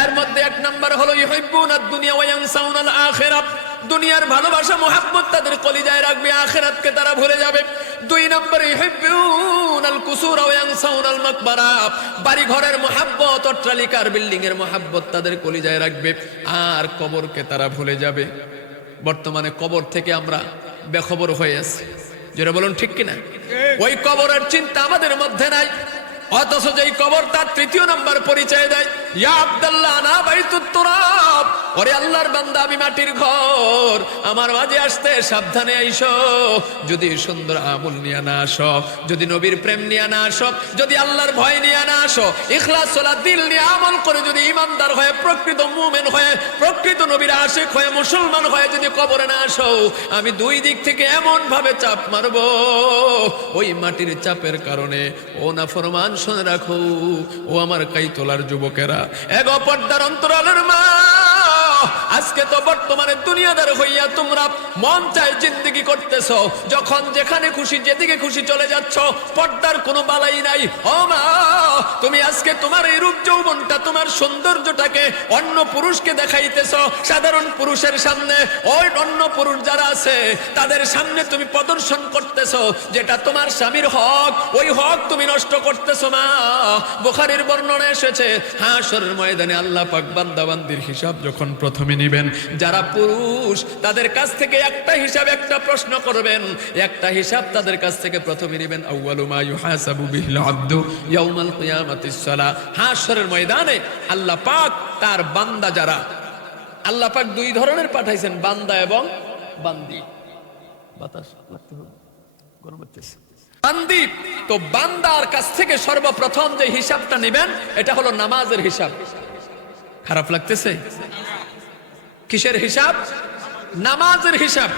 এর মধ্যে এক নাম্বার হলো ইউহিব্বুনাদ দুনিয়া ওয়া ইয়ানসাউনাল আখিরাত। দুনিয়ার ভালোবাসা মুহাব্বত তাদের কলিজায় রাখবে, আখিরাতকে তারা ভুলে যাবে। দুই নম্বরে ইউহিব্বুনাল কুসুরা ওয়া ইয়ানসাউনাল মাকবারা। বাড়ি ঘরের মুহাব্বত, অট্টালিকার বিল্ডিং এর মুহাব্বত তাদের কলিজায় রাখবে, আর কবরকে তারা ভুলে যাবে। বর্তমানে কবর থেকে আমরা বেখবর হয়ে আছি, যেটা বলুন ঠিক কিনা? ওই কবরের চিন্তা আমাদের মধ্যে নাই, অথচ যেই কবর তার তৃতীয় নাম্বার পরিচয় দেয়, ইয়া আব্দুল্লাহ না বাইতুত তুরাব। ওরে আল্লাহর বান্দা, আমি মাটির ঘর, আমার মাঝে আসতে সাবধানে আইসো। যদি সুন্দর আমল নিয়ে না আসো, যদি নবীর প্রেম নিয়ে না আসো, যদি আল্লাহর ভয় নিয়ে না আসো, ইখলাস সালাত দিল নিয়ে আমল করে যদি ইমানদার হয়ে, প্রকৃত মুমিন হয়ে, প্রকৃত নবীর আশিক হয়ে, মুসলমান হয়ে যদি কবরে না আসো, আমি দুই দিক থেকে এমন ভাবে চাপ মারবো, ওই মাটির চাপের কারণে ও নাফরমান শুনে রাখো, ও আমার কাইতলার যুবকেরা, এক পর্দার অন্তরালের মা, আজকে তো বর্তমানে দুনিয়াদার হইয়া তোমরা মন চাই জিন্দেগি করতেছ, যখন যেখানে খুশি যেদিকে খুশি চলে যাচ্ছ, পর্দার কোনো বালাই নাই। ও মা, তুমি আজকে তোমার এই রূপ যৌবনটা, তোমার সৌন্দর্যটাকে অন্য পুরুষকে দেখাইতেছ, সাধারণ পুরুষের সামনে। ওই অন্য পুরুষ যারা আছে তাদের সামনে তুমি প্রদর্শন করতেছ যেটা তোমার স্বামীর হক, ওই হক তুমি নষ্ট করতেছ মা। বুখারীর বর্ণনা এসেছে, হাসরের ময়দানে আল্লাহ পাক বান্দা বান্দির হিসাব যখন প্রথমে নিবেন, যারা পুরুষ তাদের কাছ থেকে একটা হিসাব, একটা প্রশ্ন করবেন, একটা হিসাব তাদের কাছ থেকে প্রথমে নিবেন। আউয়ালু মা ইউহাসাবু বিহিল আবদু ইয়াউমাল কিয়ামাতিস সালাহ। হাসরের ময়দানে আল্লাহ পাক তার বান্দা, যারা আল্লাহ পাক দুই ধরনের পাঠাইছেন, বান্দা এবং বান্দি। বাতাস লাগতে হবে, গরম হচ্ছে বান্দি। তো বান্দার কাছ থেকে সর্বপ্রথম যে হিসাবটা নেবেন, এটা হলো নামাজের হিসাব। খারাপ লাগতেছে? কিসের হিসাব? নামাজের হিসাব।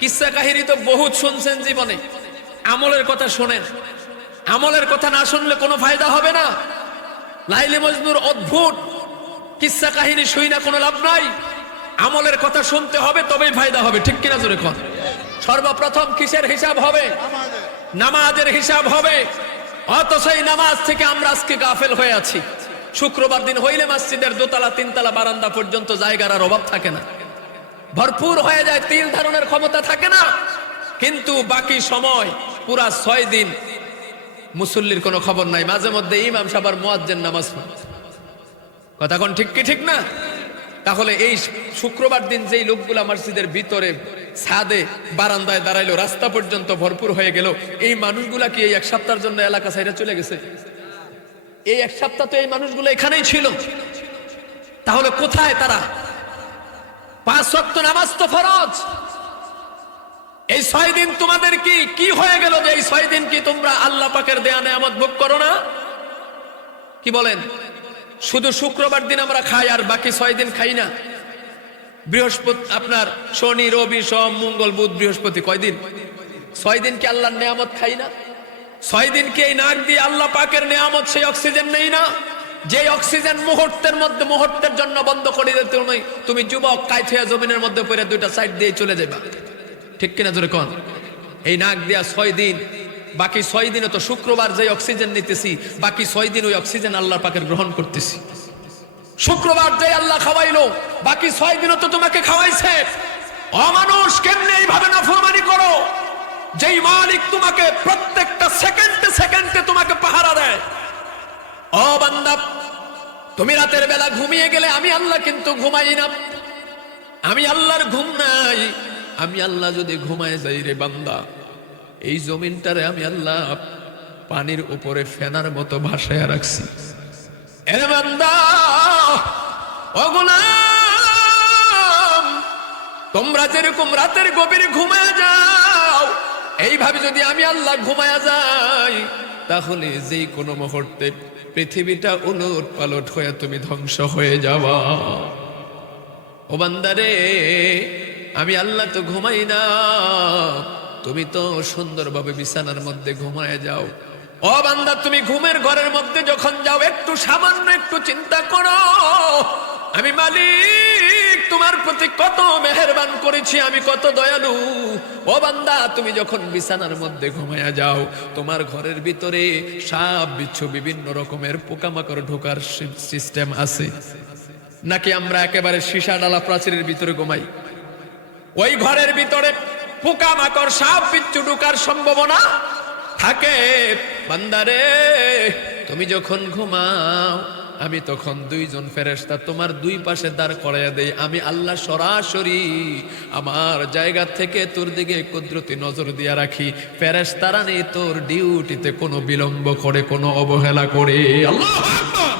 কিসসা কাহিনী তো বহুত শুনছেন জীবনে, আমলের কথা শোনেন। আমলের কথা না শুনলে কোনো ফায়দা হবে না। লাইলে মজনুর অদ্ভুত কিসসা কাহিনী শুই না কোনো লাভ নাই। আমলের কথা শুনতে হবে, তবেই ফায়দা হবে, ঠিক কিনা জোরে কর। সর্বপ্রথম কিসের হিসাব হবে? নামাজের হিসাব হবে। অথচ এই নামাজ থেকে আমরা আজকে গাফেল হয়ে আছি। শুক্রবার দিন হইলে মসজিদের দোতলা, তিনতলা, বারান্দা পর্যন্ত জায়গার আর অভাব থাকে না, ভরপুর হয়ে যায়, তিল ধারণের ক্ষমতা থাকে না। কিন্তু বাকি সময় পুরা 6 দিন মুসল্লির কোনো খবর নাই। মাঝে মধ্যে ইমাম সাহেব আর মুয়াজ্জিন নামাজ পড়ে। কথা কোন ঠিক কি ঠিক না? তাহলে এই শুক্রবার দিন যেই লোকগুলা মসজিদের ভিতরে, ছাদে, বারান্দায় দাঁড়াইলো, রাস্তা পর্যন্ত ভরপুর হয়ে গেল, এই মানুষগুলা কি এই এক সপ্তাহের জন্য এলাকা ছাইরা চলে গেছে? এই এক সপ্তাহ তো এই মানুষগুলো এখানেই ছিল। তাহলে কোথায় তারা? 5 ওয়াক্ত নামাজ তো ফরজ। এই 6 দিন তোমাদের কি হয়ে গেল যে এই 6 দিন কি তোমরা আল্লাহ পাকের দেয়া নেয়ামত ভোগ করো না? কি বলেন? শুধু শুক্রবার দিন আমরা খাই আর বাকি 6 দিন খাই না। বৃহস্পতি, আপনার শনি, রবি, সোম, মঙ্গল, বুধ, বৃহস্পতি, কয়দিন? 6 দিন কি আল্লাহর নেয়ামত খাই না? 6 দিন কি এই নাক দিয়ে আল্লাহ পাকের নেয়ামত, সেই অক্সিজেন নেই না? যে অক্সিজেন মুহূর্তের মধ্যে, মুহূর্তের জন্য বন্ধ করে দিতে তুমি যুবক কাইত হয়ে জমিনের মধ্যে পড়ে 2টা সাইড দিয়ে চলে যাবা, ঠিক কিনা জোরে কোন? এই নাক দিয়া 6 দিন, বাকি 6 দিনে তো শুক্রবার যে অক্সিজেন নিতেছি, বাকি 6 দিন ওই অক্সিজেন আল্লাহ পাকের গ্রহণ করতেছি। শুক্রবার যে আল্লাহ খাওয়াইলো, বাকি 6 দিনও তো তোমাকে খাওয়াইছে। অমানুষ, কেমনে এইভাবে নাফরমানি করো? যেই মালিক তোমাকে প্রত্যেকটা সেকেন্ডে সেকেন্ডে তোমাকে পাহারা দেয়। ও বান্দা, তুমি রাতের বেলা ঘুমিয়ে গেলে আমি আল্লাহ কিন্তু ঘুমাই না, আমি আল্লাহর ঘুম নাই। আমি আল্লাহ যদি ঘুমায় যাই রে বান্দা, এই জমিনটারে আমি আল্লাহ পানির উপরে ফেনার মতো ভাসায় রাখছি। এরে বান্দা, ও গোলাম, তোমরা যেরকম রাতের গভীরে ঘুমায় যাও, এইভাবে যদি আমি আল্লাহ ঘুমায়া যাই, তাহলে যেই কোনো মুহূর্তে পৃথিবীটা উলট পালট হয়ে তুমি ধ্বংস হয়ে যাবা। ও বান্দারে, আমি আল্লাহ তো ঘুমাই না, তুমি তো সুন্দরভাবে বিছানার মধ্যে ঘুমায় যাও। ও বান্দা, তুমি ঘুমের ঘরের মধ্যে যখন যাও, একটু সামান্য একটু চিন্তা করো, আমি মালিক তোমার প্রতি কত মেহেরবান করেছি, আমি কত দয়ালু। ও বান্দা, তুমি যখন বিছানার মধ্যে ঘুমায়া যাও, তোমার ঘরের ভিতরে সাপ বিচ্ছু বিভিন্ন রকমের পোকামাকড় ঢোকার সিস্টেম আছে নাকি আমরা একেবারে সীসা ডালা প্রাচীরের ভিতরে ঘুমাই? ওই ঘরের ভিতরে পোকামাকড় সাপ বিচ্ছু ঢোকার সম্ভাবনা থাকে। বান্দারে, তুমি যখন ঘুমাও, আমি তখন দুইজন ফেরেশতা তোমার দুই পাশে দাঁড় করাইয়া দেই। আমি আল্লাহ সরাসরি আমার জায়গা থেকে তোর দিকে কুদরতি নজর দিয়া রাখি। ফেরেশতারা নেই তোর ডিউটিতে কোনো বিলম্ব করে, কোনো অবহেলা করে। আল্লাহু আকবার!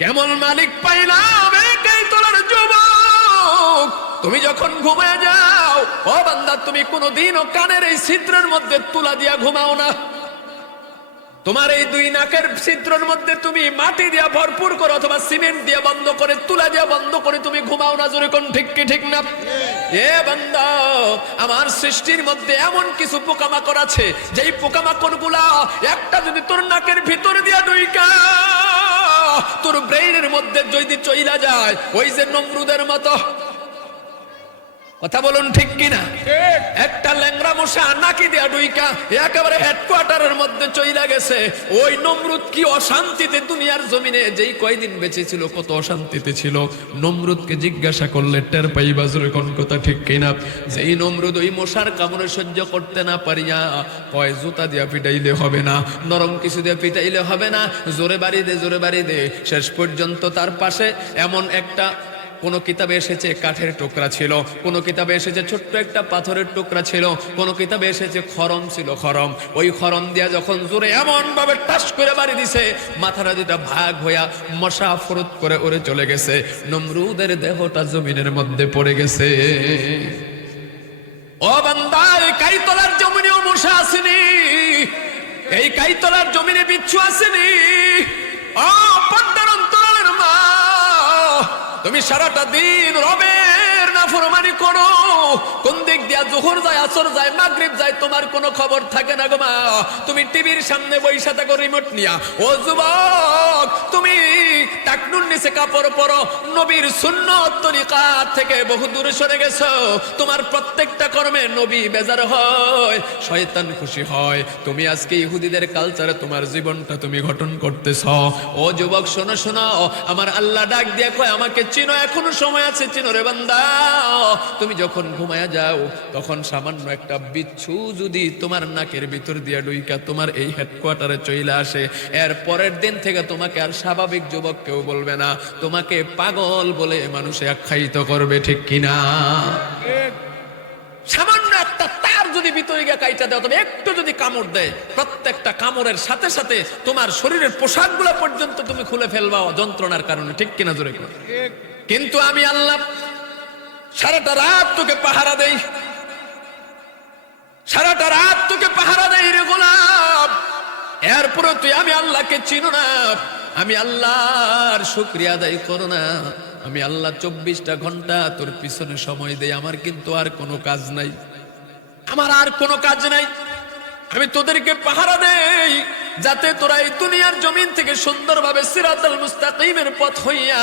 কেমন মালিক পাইলাম এই তোলার যুবক! তুমি যখন ঘুমায় যাও, ও বান্দা, তুমি কোনোদিনও কানের এই ছিদ্রের মধ্যে তুলা দিয়া ঘুমাও না। তোমার এই দুই নাকের ছিদ্রের মধ্যে তুমি মাটি দিয়া ভরপুর করো, অথবা সিমেন্ট দিয়া বন্ধ করে, তুলা দিয়া বন্ধ করে তুমি ঘুমাও না। জোরে কোন ঠিক কি ঠিক না? এ বান্দা, আমার সৃষ্টির মধ্যে এমন কিছু পোকামাকড় আছে, যেই পোকামাকড় গুলা একটা যদি তোর নাকের ভিতর দিয়া ঢুইকা তোর ব্রেইনের মধ্যে যদি চইলা যায়, ওই যে নমরুদের মতো, কথা বলুন ঠিক কিনা? একটা ল্যাংড়া মশা নাকি দিয়া ঢুইকা একেবারে হেডকোয়ার্টারের মধ্যে চইলা গেছে। ওই নমরুদ কি অশান্তিতে দুনিয়ার জমিনে যেই কয়দিন বেঁচে ছিল, কত অশান্তিতে ছিল। নমরুদকে জিজ্ঞাসা করলে টের পাইবা। জোরে কোন কথা ঠিক কিনা? যেই নমরুদ ওই মশার কামড়ে সহ্য করতে না পারিয়া কয়, জুতা দিয়া পিটাইলে হবে না, নরম কিছু দিয়ে পিটাইলে হবে না, জোরে বাড়ি দে, জোরে বাড়ি দে। শেষ পর্যন্ত তার পাশে এমন একটা, কোন কিতাবে এসেছে কাঠের টুকরা ছিল, কোন কিতাবে এসেছে ছোট্ট একটা পাথরের টুকরা ছিল, কোন কিতাবে এসেছে খরম ছিল, খরম। ওই খরম দিয়া যখন জোরে এমন ভাবে টাস করে বাড়ি দিছে, মাথাটা দুটা ভাগ হইয়া মশা ফুরুত করে উড়ে চলে গেছে। নমরুদের দেহটা জমিনের মধ্যে পড়ে গেছে। ও বান্দা, এই কাইতলার জমিনেও মশা আসেনি, এই কাইতলার জমিনে বিচ্ছু আসেনি। ও পদ্মার অন্তরালের মা, তুমি সারাটা দিন রবের নাফরমানি করো, কোন দিক দিয়া জোহর যায়, আসর যায়, মাগরিব যায়, তোমার কোনো খবর থাকে না গো মা। তুমি টিভির সামনে বইসা থাকো রিমোট নিয়া। ও যুবক, তুমি টাকনুর নিচে কাপড় পরো, নবীর সুন্নত তরিকা থেকে বহু দূরে সরে গেছো। তোমার প্রত্যেকটা কর্মে নবী বেজার হয়, শয়তান খুশি হয়। তুমি আজকে ইহুদিদের কালচারে তোমার জীবনটা তুমি গঠন করতেছ। ও যুবক, শোনো শোনো, আমার আল্লাহ ডাক দিয়ে কয়, আমাকে চিনো, এখনো সময় আছে, চিনো রে বান্দা। তুমি যখন ঘুমায়া যাও, তখন সামান্য একটা বিচ্ছু যদি তোমার নাকের ভিতর দিয়া ঢুইকা তোমার এই হেডকোয়ার্টারে চইলা আসে, এর পরের দিন থেকে তোমাকে আর স্বাভাবিক যুবক কেউ বলবে না, তোমাকে পাগল বলে মানুষে আখ্যায়িত করবে। ঠিক কিনা? সামান্য একটা তার যদি ভিতরে গিয়ে কাইটা দেয়, তবে একটু যদি কামড় দেয়, প্রত্যেকটা কামড়ের সাথে সাথে তোমার শরীরের পোশাকগুলো পর্যন্ত তুমি খুলে ফেলবা যন্ত্রণার কারণে। ঠিক কিনা? জোরে। কিন্তু আমি আল্লাহ সারাটা রাত তোকে পাহারা দেই, সারাটা রাত তোকে পাহারা দেই রে গোলাম। এরপরে তুই আমি আল্লাহকে চিনো না, আমি আল্লাহর শুকরিয়া আদায় করো না। আমি আল্লাহ 24টা ঘন্টা তোর পিছনে সময় দেই, আমার কিন্তু আর কোনো কাজ নাই, আমার আর কোনো কাজ নাই। আমি তোদেরকে পাহারা দেই যাতে তোরা এই দুনিয়ার জমিন থেকে সুন্দরভাবে সিরাতাল মুস্তাকিমের পথ হইয়া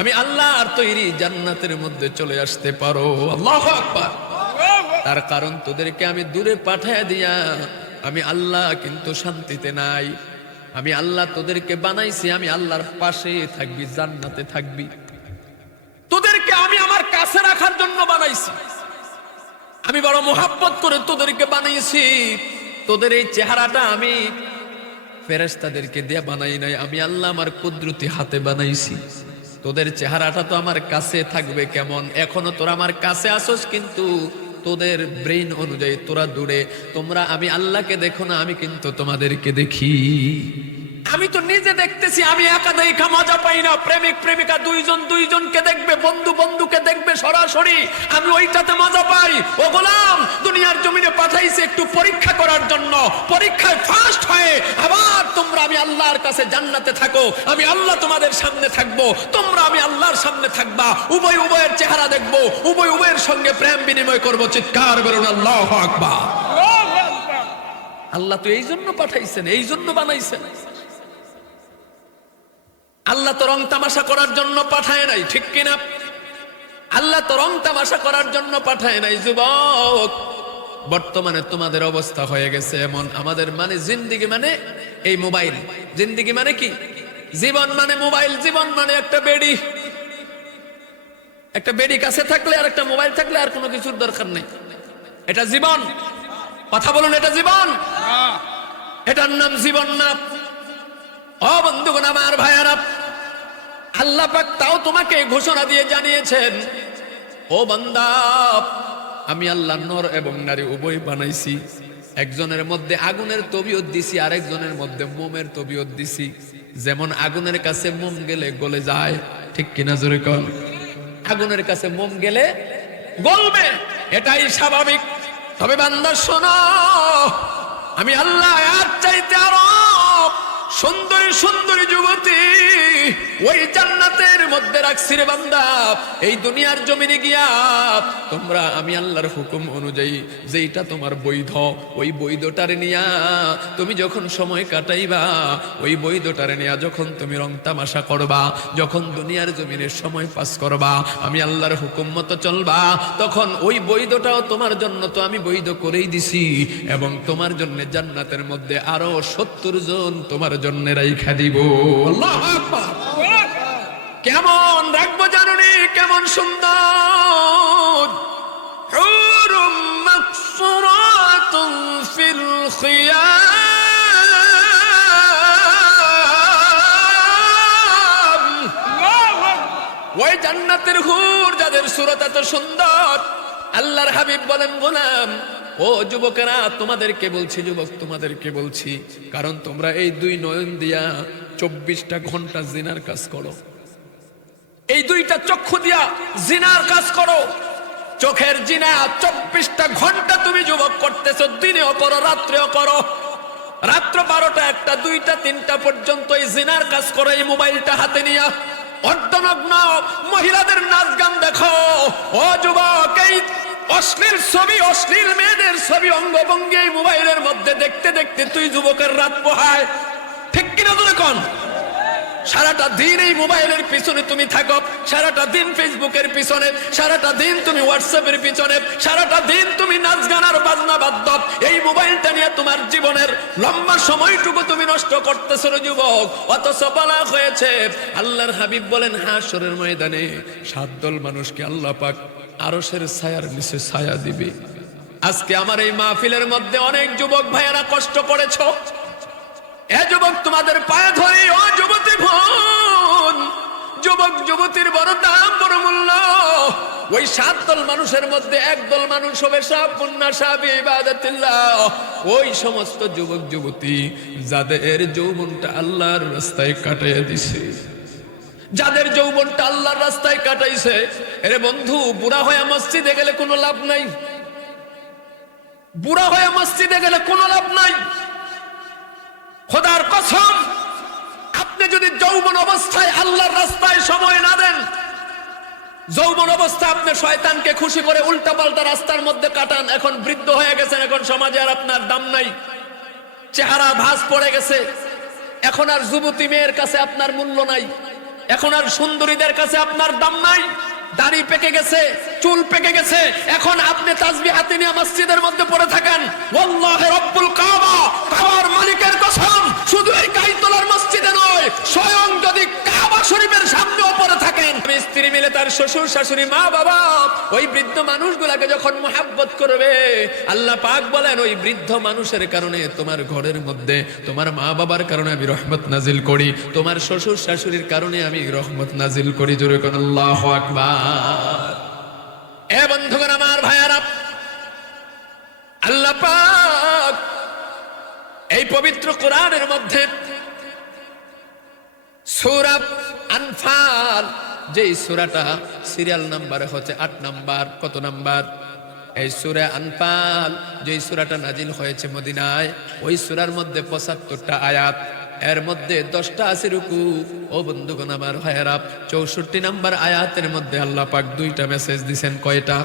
আমি আল্লাহর তৈরি জান্নাতের মধ্যে চলে আসতে পারো। আল্লাহু আকবার। তার কারণ তোদেরকে আমি দূরে পাঠায়া দিয়া আমি আল্লাহ কিন্তু শান্তিতে নাই। আমি আল্লাহ তোদেরকে বানাইছি, আমি আল্লাহর পাশে থাকবি, জান্নাতে থাকবি। তোদেরকে আমি আমার কাছে রাখার জন্য বানাইছি, আমি বড় মোহাব্বত করে তোদেরকে বানিয়েছি। তোদের এই চেহারাটা আমি ফেরেশতাদেরকে দিয়ে বানাই নাই, আমি আল্লাহ আমার কুদরতি হাতে বানাইছি। তোদের চেহারাটা তো আমার কাছে থাকবে কেমন? এখনো তোরা আমার কাছে আসোস, কিন্তু তোদের ব্রেইন অনুযায়ী তোরা দূরে। তোমরা আমি আল্লাহকে দেখো না, আমি কিন্তু তোমাদেরকে দেখি। আমি তো নিজে দেখতেছি, আমি একা দেখা মজা পাই না। প্রেমিক প্রেমিকা দুইজন দুইজনকে দেখবে, বন্ধু বন্ধুকে দেখবে সরাসরি, আমি ওইটাতে মজা পাই। ও গোলাম, দুনিয়ার জমিনে পাঠাইছে একটু পরীক্ষা করার জন্য, পরীক্ষায় ফার্স্ট হয়ে আবার তোমরা আমি আল্লাহর কাছে জান্নাতে থাকো, আমি আল্লাহ তোমাদের সামনে থাকবো, তোমরা আমি আল্লাহর সামনে থাকবা, উভয় উভয়ের চেহারা দেখবো, উভয় উভয়ের সঙ্গে প্রেম বিনিময় করবো। চিৎকার বলুন আল্লাহু আকবার। আল্লাহ তো এই জন্য পাঠাইছেন, এই জন্য বানাইছেন। আল্লাহ তো রং তামাশা করার জন্য পাঠায় নাই, ঠিক কিনা? আল্লাহ তো রং তামাশা করার জন্য পাঠায় নাই। যুবক, বর্তমানে তোমাদের অবস্থা হয়ে গেছে এমন, আমাদের মানে জিন্দিগি মানে এই মোবাইল, জিন্দিগি মানে কি? জীবন মানে মোবাইল, জীবন মানে একটা বেডি। একটা বেডি কাছে থাকলে আর একটা মোবাইল থাকলে আর কোনো কিছুর দরকার নেই। এটা জীবন। কথা বলুন, এটা জীবন? এটার নাম জীবন না। ও বন্ধুগণ, আমার ভাইয়ারা, আল্লাহ পাক তাও তোমাকে ঘোষণা দিয়ে জানিয়েছেন, ও বান্দা, আমি আল্লাহ নর এবং নারী উভয় বানাইছি। একজনের মধ্যে আগুনের তবিয়ত দিছি, আরেকজনের মধ্যে মোমের তবিয়ত দিছি। যেমন আগুনের কাছে মোম গেলে গলে যায়, ঠিক কিনা জোরে কর? আগুনের কাছে মোম গেলে গলবে, এটাই স্বাভাবিক। তবে বান্দা শোনো, আমি আল্লাহ এর চাইতে আরো সুন্দরী সুন্দরী যুবতী ওই জান্নাতের মধ্যে রাখছি রে বান্দা। এই দুনিয়ার জমিনে গিয়া তোমরা আমি আল্লাহর হুকুম অনুযায়ী যেইটা তোমার বৈধ, ওই বৈধটারে নিয়া তুমি যখন সময় কাটাইবা, ওই বৈধটারে নিয়া যখন তুমি রং তামাশা করবা, যখন দুনিয়ার জমিনের সময় পাস করবা, আমি আল্লাহর হুকুম মতো চলবা, তখন ওই বৈধটাও তোমার জন্য তো আমি বৈধ করেই দিছি। এবং তোমার জন্য জান্নাতের মধ্যে আরো 70 জন তোমার জন্য রাইখা দিব। আল্লাহু আকবার। কেমন রাখবো জানুনি? কেমন সুন্দর! হুরুম মাকসুরাতুন ফিল খিয়াম। ওই জান্নাতের হুর যাদের সুরত এত সুন্দর, আল্লাহর হাবিব বলেন, গোলাম ও যুবকেরা, তোমাদেরকে বলছি, যুবক তোমাদেরকে বলছি, কারণ তোমরা এই দুই নয়ন দিয়া 24টা ঘন্টা জিনার কাজ করো, এই দুইটা চক্ষু দিয়া জিনার কাজ করো। চোখের জিনা 24টা ঘন্টা তুমি যুবক করতেছো, দিনেও করো রাত্রেও করো। রাত্র 12টা 1টা 2টা 3টা পর্যন্ত এই জিনার কাজ করো, এই মোবাইলটা হাতে নিয়া। অর্ধনগ্ন মহিলাদের নাচ গান দেখো। ও যুবক, এই অশ্লীল ছবি, অশ্লীল মেয়েদের ছবি অঙ্গভঙ্গি এই মোবাইলের মধ্যে দেখতে দেখতে তুই যুবকের রাত পোহায়, ঠিক কিনা তোরে কোন? সারাটা দিন এই মোবাইলের পিছনে তুমি থাকো, সারাটা দিন ফেসবুকের পিছনে, সারাটা দিন তুমি হোয়াটসঅ্যাপের পিছনে, সারাটা দিন তুমি নাচ গান আর বাজনা বাদ্য, এই মোবাইলটা নিয়ে তোমার জীবনের লম্বা সময়টুকু তুমি নষ্ট করতেছো রে যুবক। অথচ বলা হয়েছে, আল্লাহর হাবিব বলেন, হাশরের ময়দানে 7 দল মানুষকে আল্লাহ পাক আরশের ছায়ার নিচে ছায়া দিবে। আজকে আমার এই মাহফিলের মধ্যে অনেক যুবক ভাইয়েরা কষ্ট করেছো। এ যুবক, তোমাদের পায়ে ধরে, ও যুবতী বোন, যুবক যুবতীর বড় দাম, বড় মূল্য। ওই 7 দল মানুষের মধ্যে 1 দল মানুষ হবে সাবুন্না সাবি ইবাদাতিল্লাহ, ওই সমস্ত যুবক যুবতী যাদের যৌবনটা আল্লাহর রাস্তায় কাটাইয়া দিছে, যাদের যৌবনটা আল্লাহর রাস্তায় কাটাইছে। এরে বন্ধু, বুড়া হয়ে মসজিদে গেলে কোনো লাভ নাই, বুড়া হয়ে মসজিদে গেলে কোনো লাভ নাই। খোদার কসম, আপনি যদি যৌবন অবস্থায় আল্লাহর রাস্তায় সময় না দেন, যৌবন অবস্থা আপনি শয়তানকে খুশি করে উল্টা পাল্টা রাস্তার মধ্যে কাটান, এখন বৃদ্ধ হয়ে গেছেন, এখন সমাজে আর আপনার দাম নাই, চেহারা ভাঁজ পড়ে গেছে, এখন আর যুবতী মেয়ের কাছে আপনার মূল্য নাই, এখন আর সুন্দরীদের কাছে আপনার দাম নাই। দাড়ি পেকে গেছে, চুল পেকে গেছে, এখন আপনি তাসবিহ হাতে নিয়ে মসজিদের মধ্যে পড়ে থাকেন। ওয়াল্লাহি রব্বুল কাবা, কাবার মালিকের কসম, শুধু এই গাইতলার মসজিদে নয়, স্বয়ং যদি কাবা শরীফের সামনেও পড়ে থাকেন, স্ত্রী মিলে তার শ্বশুর শাশুড়ি মা বাবা ওই বৃদ্ধ মানুষগুলাকে যখন মোহাব্বত করবে, আল্লাহ পাক বলেন ওই বৃদ্ধ মানুষের কারণে তোমার ঘরের মধ্যে তোমার মা বাবার কারণে আমি রহমত নাজিল করি, তোমার শ্বশুর শাশুড়ির কারণে আমি রহমত নাজিল করি। জোরে কোন আল্লাহু আকবার। এ বন্ধুগণ আমার ভাইয়ারা, আল্লাহ পাক এই পবিত্র কোরআনের মধ্যে সূরা আনফাল, যেই সূরাটা সিরিয়াল নাম্বারে হচ্ছে 8 নাম্বার, কত নাম্বার? এই সূরা আনফাল যেই সূরাটা নাজিল হয়েছে মদিনায়, ওই সূরার মধ্যে 75টা আয়াত, এর মধ্যে 10টা আছে রুকু। ও বন্ধুগণ আমার ভাইয়েরা, 64 নাম্বার আয়াতের মধ্যে আল্লাহ পাক 2টা মেসেজ দিয়েছেন। কয়টা?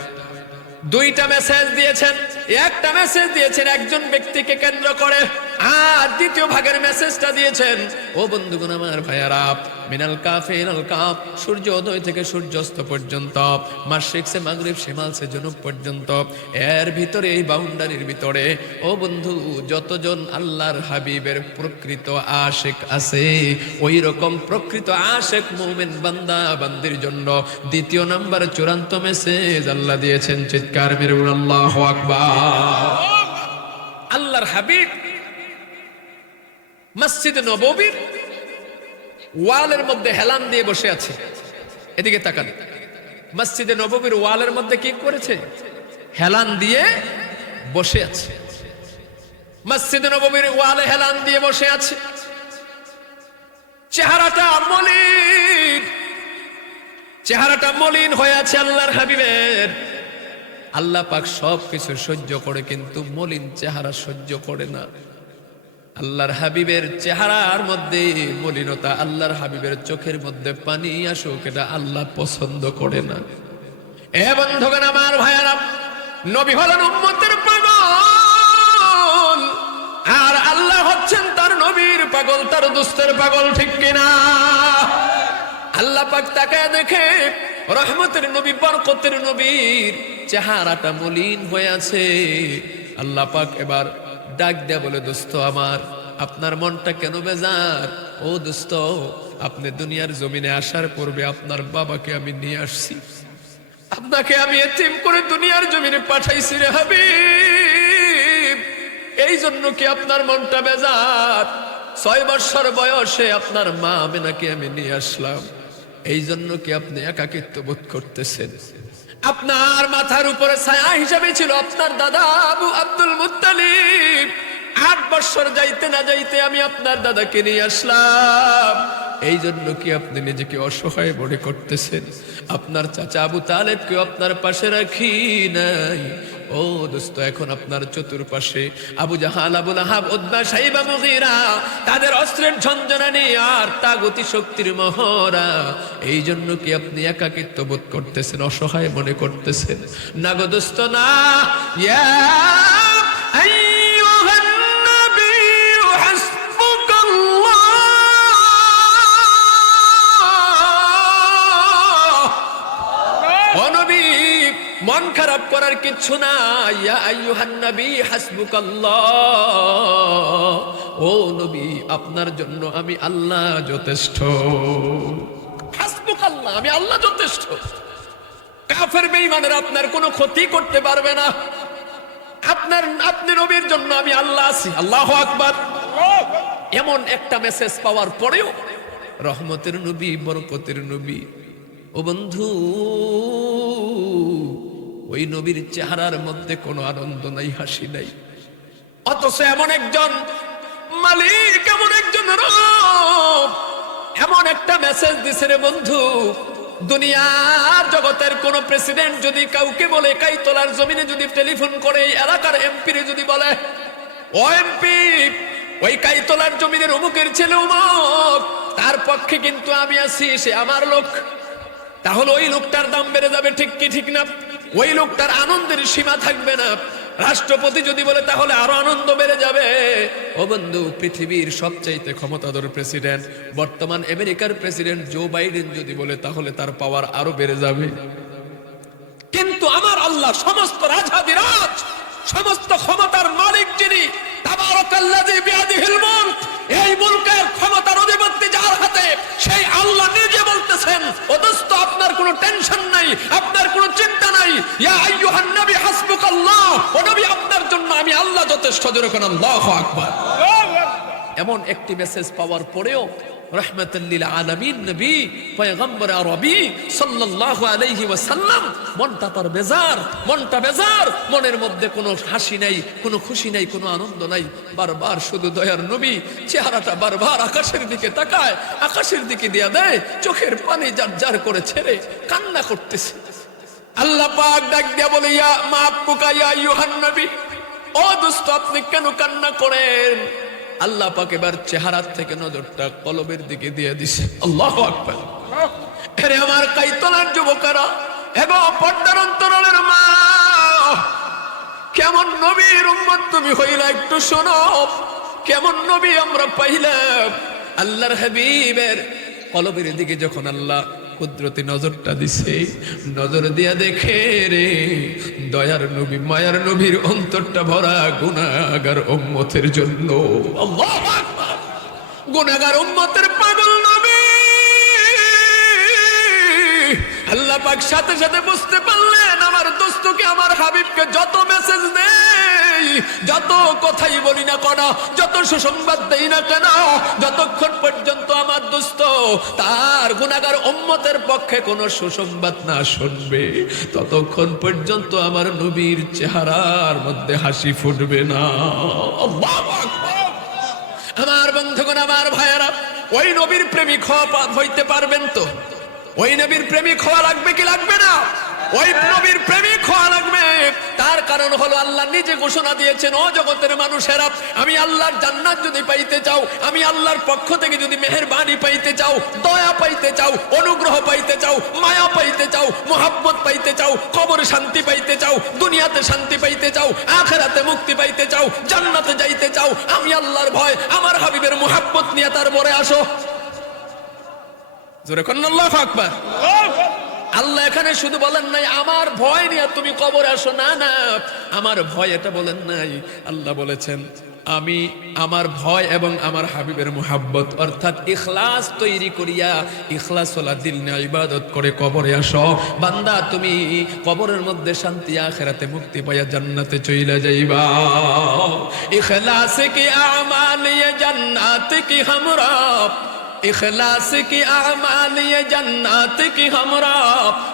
2টা মেসেজ দিয়েছেন। একটা মেসেজ দিয়েছেন একজন ব্যক্তিকে কেন্দ্র করে, আর দ্বিতীয় ভাগের মেসেজটা দিয়েছেন ও বন্ধুগণ আমার ভাইয়ারা মিনাল কাফে ইলাল কাফ, সূর্য উদয় থেকে সূর্যাস্ত পর্যন্ত, মাশরিক সে মাগরিব, শিমাল সে জনুব পর্যন্ত, এর ভিতরে এই বাউন্ডারির ভিতরে ও বন্ধু যতজন আল্লাহর হাবিবের প্রকৃত আশিক আছে, ওই রকম প্রকৃত আশিক মুমিন বান্দা বান্দির জন্য 2য় নাম্বার চূড়ান্ত মেসেজ আল্লাহ দিয়েছেন। চিৎকার মেরে বলুন আল্লাহু আকবার। আল্লাহর হাবিব মসজিদে নববীর ওয়ালের মধ্যে হেলান দিয়ে বসে আছে। এদিকে তাকান, মসজিদে নববীর ওয়ালের মধ্যে কি করেছে? হেলান দিয়ে বসে আছে। মসজিদে নববীর ওয়ালে হেলান দিয়ে বসে আছে। চেহারাটা মলিন হয়ে আছে আল্লাহর হাবিবের। আল্লাহ পাক সব কিছু সহ্য করে, কিন্তু মলিন চেহারা সহ্য করে না। আল্লাহর হাবিবের চেহারার মধ্যে মলিনতা, আল্লাহর হাবিবের চোখের মধ্যে পানি আসুক, এটা আল্লাহ পছন্দ করে না। এ বন্ধুগণ আমার ভাইয়ারা, নবী হলেন উম্মতের পাগল, আর আল্লাহ হচ্ছেন তার নবীর পাগল, তার দোস্তের পাগল, ঠিক কিনা? আল্লাহ পাক তাকায় দেখে রহমতের নবী, বরকতের নবীর চেহারাটা মলিন হয়ে আছে। আল্লাহ পাক এবার ডাক দেয়া বলে, দোস্ত আমার, আপনার মনটা কেন বেজার? ও দোস্ত, আপনি দুনিয়ার জমিনে আসার পূর্বে আপনার বাবাকে আমি নিয়ে আসছি, আপনাকে আমি এতিম করে দুনিয়ার জমিনে পাঠাইছি রে হাবিব। এই জন্য কি আপনার মনটা বেজার? 6 বছর বয়সে আপনার মা আমেনাকে আমি নিয়ে আসলাম, এই জন্য কি আপনি একাকিত্ব বোধ করতেছেন? আপনার মাথার উপরে ছায়া হিসাবে ছিল আপনার দাদা আবু আব্দুল মুত্তালিব। 8 বছর যাইতে না যাইতে আমি আপনার দাদাকে নিয়ে আসলাম, এই জন্য কি আপনি নিজেকে অসহায় মনে করতেছেন? আপনার চাচা আবু তালেবকে আপনার পাশে রাখি নাই। ও দোস্ত, এখন আপনার চতুর্পাশে আবু জাহাল, আবু লাহাব, উতবা, শাইবা, মুগীরা, তাদের অস্ত্রের ঝঞ্ঝনানি আর তাগুতি শক্তির মহড়া। এই জন্য কি আপনি একাকিত্ব বোধ করতেছেন, অসহায় মনে করতেছেন? না গো দোস্ত, না। ইয়া আইয়ুহান নবিয়্যু হাসবুকাল্লাহ, ও নবী, মন খারাপ করার কিছু না। ইয়া আইয়ুহান নবী হাসবুকাল্লাহ, ও নবী, আপনার জন্য আমি আল্লাহ যথেষ্ট। হাসবুকাল্লাহ, আমি আল্লাহ যথেষ্ট। কাফের বেঈমানেরা আপনার কোনো ক্ষতি করতে পারবে না। আপনি নবীর জন্য আমি আল্লাহ আছি। আল্লাহু আকবার। এমন একটা মেসেজ পাওয়ার পরেও রহমতের নবী, বরকতের নবী, ও বন্ধু, ওই নবীর চেহারার মধ্যে কোনো আনন্দ নাই, হাসি নাই। অথচ এমন একজন মালিক, এমন একজন রব, এমন একটা মেসেজ দিছে রে বন্ধু, দুনিয়ার জগতের কোন প্রেসিডেন্ট যদি কাউকে বলে, কাইতলার জমিনে যদি টেলিফোন করে এলাকার এমপি রে যদি বলে, ও এমপি, ওই কাইতলার জমিনের অমুকের ছেলে অমুক, তার পক্ষে কিন্তু আমি আছি, সে আমার লোক, তাহলে ওই লোকটার দাম বেড়ে যাবে, ঠিক কি ঠিক না? ওই লোকটার আনন্দের সীমা থাকবে না। রাষ্ট্রপতি যদি বলে তাহলে আরো আনন্দ বেড়ে যাবে। ও বন্ধু, পৃথিবীর সবচাইতে ক্ষমতাধর প্রেসিডেন্ট, বর্তমান আমেরিকার প্রেসিডেন্ট জো বাইডেন যদি বলে তাহলে তার পাওয়ার আরো বেড়ে যাবে। কিন্তু আমার আল্লাহ সমস্ত রাজাধিরাজ, সমস্ত ক্ষমতার মালিক যিনি, তাবারাকাল্লাযী বিয়াদিহিল মুলক, এই মুলকের ক্ষমতার অধিপতি যার হাতে, সেই আল্লাহ নিজে বলতেছেন, ও দোস্ত, আপনার কোনো টেনশন নাই, আপনার কোনো চিন্তা নাই। ইয়া আইয়ুহান নবী হাসবুকাল্লাহ, ও নবী আপনার জন্য আমি আল্লাহ যথেষ্ট। জোরে কোন আল্লাহু আকবার। এমন একটি মেসেজ পাওয়ার পরেও রাহমাতাল লিল আলামিন নবী পয়গম্বর আরবি সাল্লাল্লাহু আলাইহি ওয়াসাল্লাম মনটা তার বেজার, মনের মধ্যে কোনো হাসি নাই, কোনো খুশি নাই, কোনো আনন্দ নাই। বারবার শুধু দয়ার নবী চেহারাটা বারবার আকাশের দিকে তাকায়, আকাশের দিকে দিয়া দেয়, চোখের পানি জারজার করে ছেড়ে কান্না করতেছে। আল্লাহ পাক ডাক দিয়া বলে, ইয়া মাআবুকা ইয়া আইয়ুহান নবী, ও দোস্ত আপনি কেন কান্না করেন? আল্লাহ পাক এবার চেহারা থেকে নজরটা কলবের দিকে দিয়ে দিছে। আল্লাহু আকবার। আরে আমার কাইতলার যুবকেরা, এগো পর্দার অন্তরালের মা, কেমন নবীর উম্মত তুমি হইলা একটু শোনো। কেমন নবী আমরা পাইলাম। আল্লাহর হাবিবের কলবের দিকে যখন আল্লাহ কুদরতি নজরটা দিছে, নজর দিয়া দেখে রে দয়ার নবী মায়ার নবীর অন্তরটা ভরা গুনাহগার উম্মতের জন্য। আল্লাহু আকবার। গুনাহগার উম্মতের পাগল নবী। আল্লাহ পাক সাথে সাথে বুঝতে পারলেন আমার দোস্তকে, আমার হাবিবকে যত মেসেজ দেই, যত কথাই বলি না কেন, যত সুসংবাদ দেই না কেন, যতক্ষণ পর্যন্ত আমার দোস্ত তার গুনাহগার উম্মতের পক্ষে কোনো সুসংবাদ না শুনবে, ততক্ষণ পর্যন্ত আমার নবীর চেহারার মধ্যে হাসি ফুটবে না। আল্লাহু আকবার। আমার বন্ধুগণ, আমার ভাইয়েরা, ওই নবীর প্রেমিক হইতে পারবেন তো? ওই নবীর প্রেমিক হওয়া লাগবে কি লাগবে না? ওই নবীর প্রেমিক হওয়া লাগবে। তার কারণ হলো আল্লাহ নিজে ঘোষণা দিয়েছেন, ও জগতের মানুষেরা, আমি আল্লাহর জান্নাত যদি পাইতে চাও, আমি আল্লাহর পক্ষ থেকে যদি মেহেরবানি পাইতে চাও, দয়া পাইতে চাও, অনুগ্রহ পাইতে চাও, মায়া পাইতে চাও, মোহাব্বত পাইতে চাও, কবরে শান্তি পাইতে চাও, দুনিয়াতে শান্তি পাইতে চাও, আখিরাতে মুক্তি পাইতে চাও, জান্নাতে যাইতে চাও, আমি আল্লাহর ভয় আমার হাবিবের মোহাব্বত নিয়ে তারপরে আসো। জোরে কোন আল্লাহু আকবার। আল্লাহ এখানে শুধু বলেন নাই আমার ভয় নিয়ে তুমি কবরে আসো, না না, আমার ভয় এটা বলেন নাই। আল্লাহ বলেছেন আমি আমার ভয় এবং আমার হাবিবের মুহাব্বত অর্থাৎ ইখলাস তৈরি করিয়া, ইখলাস ওয়ালা দিল নিয়ে ইবাদত করে কবরে আসো। বান্দা তুমি কবরের মধ্যে শান্তি, আখিরাতে মুক্তি পাইয়া জান্নাতে চইলা যাইবা। ইখলাস কি আমাল ইয়ে জান্নাত কি হামরা, इखलास की आमाल ये जन्नत की हमरा,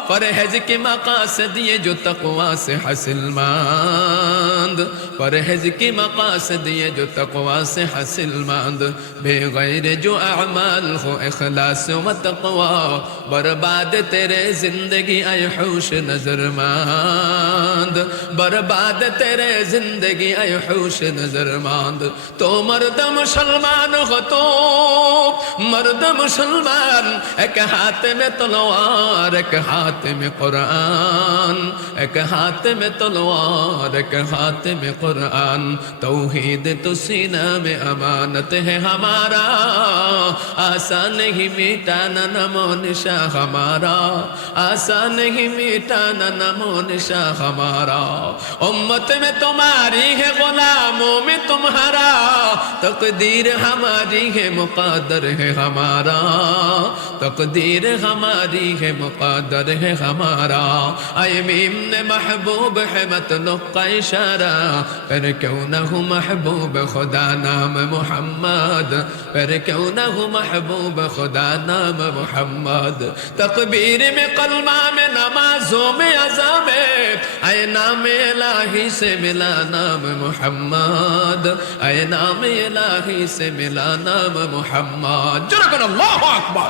परहेज के मकासद ये जो तक़वा से हासिल मंद, परहेज की मकासद ये जो तक़वा से हासिल मंद, बेगैर जो अमाल हो इखलास व तक़वा, बर्बाद तेरे जिंदगी आय होश नजरमंद, बर्बाद तेरे जिंदगी आय होश नजरमंद। तो मर्द मुसलमान हो तो मर्द मुसलमान, एक हाथ में तलवार एक हाथ में कुरान, एक हाथ में तलवार एक हाथ में कुरान, तौहीद तो सीना में अमानत है हमारा, आसान नहीं मिटाना नमो निशा हमारा, आसान नहीं मिटाना नमो निशा हमारा। उम्मत में तुम्हारी है गुलामों में तुम्हारा, तकदीर हमारी है मुक़द्दर है हमारा, तकदीर हमारी है मुक़द्दर है हमारा। आए मीम ने महबूब है मतलब का इशारा, पर क्यों न हो महबूब खुदा नाम मोहम्मद, पर क्यों न हो महबूब खुदा नाम मोहम्मद। तकबीर में कलमा में नमाजों में अज़ा में, आए नाम इलाही से मिला नाम मोहम्मद, आए नाम इलाही से मिला नाम मोहम्मद। আল্লাহু আকবার।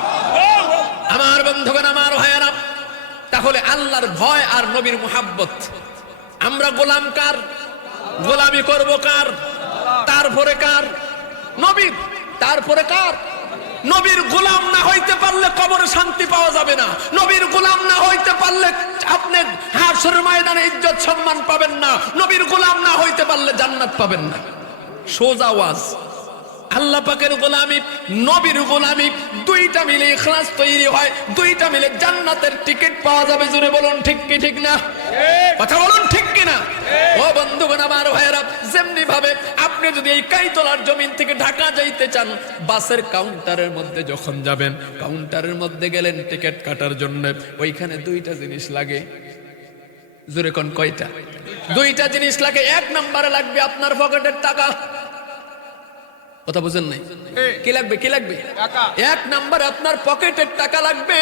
আমার বন্ধুগণ, আমার ভাইয়েরা, তাহলে আল্লাহর ভয় আর নবীর মুহাব্বত, আমরা গোলাম কার? গোলামি করব কার? তারপরে কার? নবীর। তারপরে কার? নবীর গোলাম না হইতে পারলে কবরে শান্তি পাওয়া যাবে না। নবীর গোলাম না হইতে পারলে আপনি হাশরের ময়দানে ইজ্জত সম্মান পাবেন না। নবীর গোলাম না হইতে পারলে জান্নাত পাবেন না। সোজা ওয়াজ। আল্লাহ পাকের গোলামি, নবীর গোলামি, দুইটা মিলে ইখলাস তৈরি হয়, দুইটা মিলে জান্নাতের টিকিট পাওয়া যাবে। জোরে বলুন ঠিক কি ঠিক না? কথা বলুন ঠিক কি না? ও বন্ধুগণ আমার ভাইয়েরা, যেমনি ভাবে আপনি যদি এই কাইতলার জমিন থেকে ঢাকা যাইতে চান, বাসের কাউন্টারের মধ্যে যখন যাবেন, কাউন্টারের মধ্যে গেলেন টিকিট কাটার জন্য, ওইখানে দুইটা জিনিস লাগে। জোরে কোন কয়টা? দুইটা জিনিস লাগে। এক নম্বরে লাগবে আপনার পকেটের টাকা। কথা বুঝেন নাই? কি লাগবে? কি লাগবে? এক নম্বরে আপনার পকেটের টাকা লাগবে।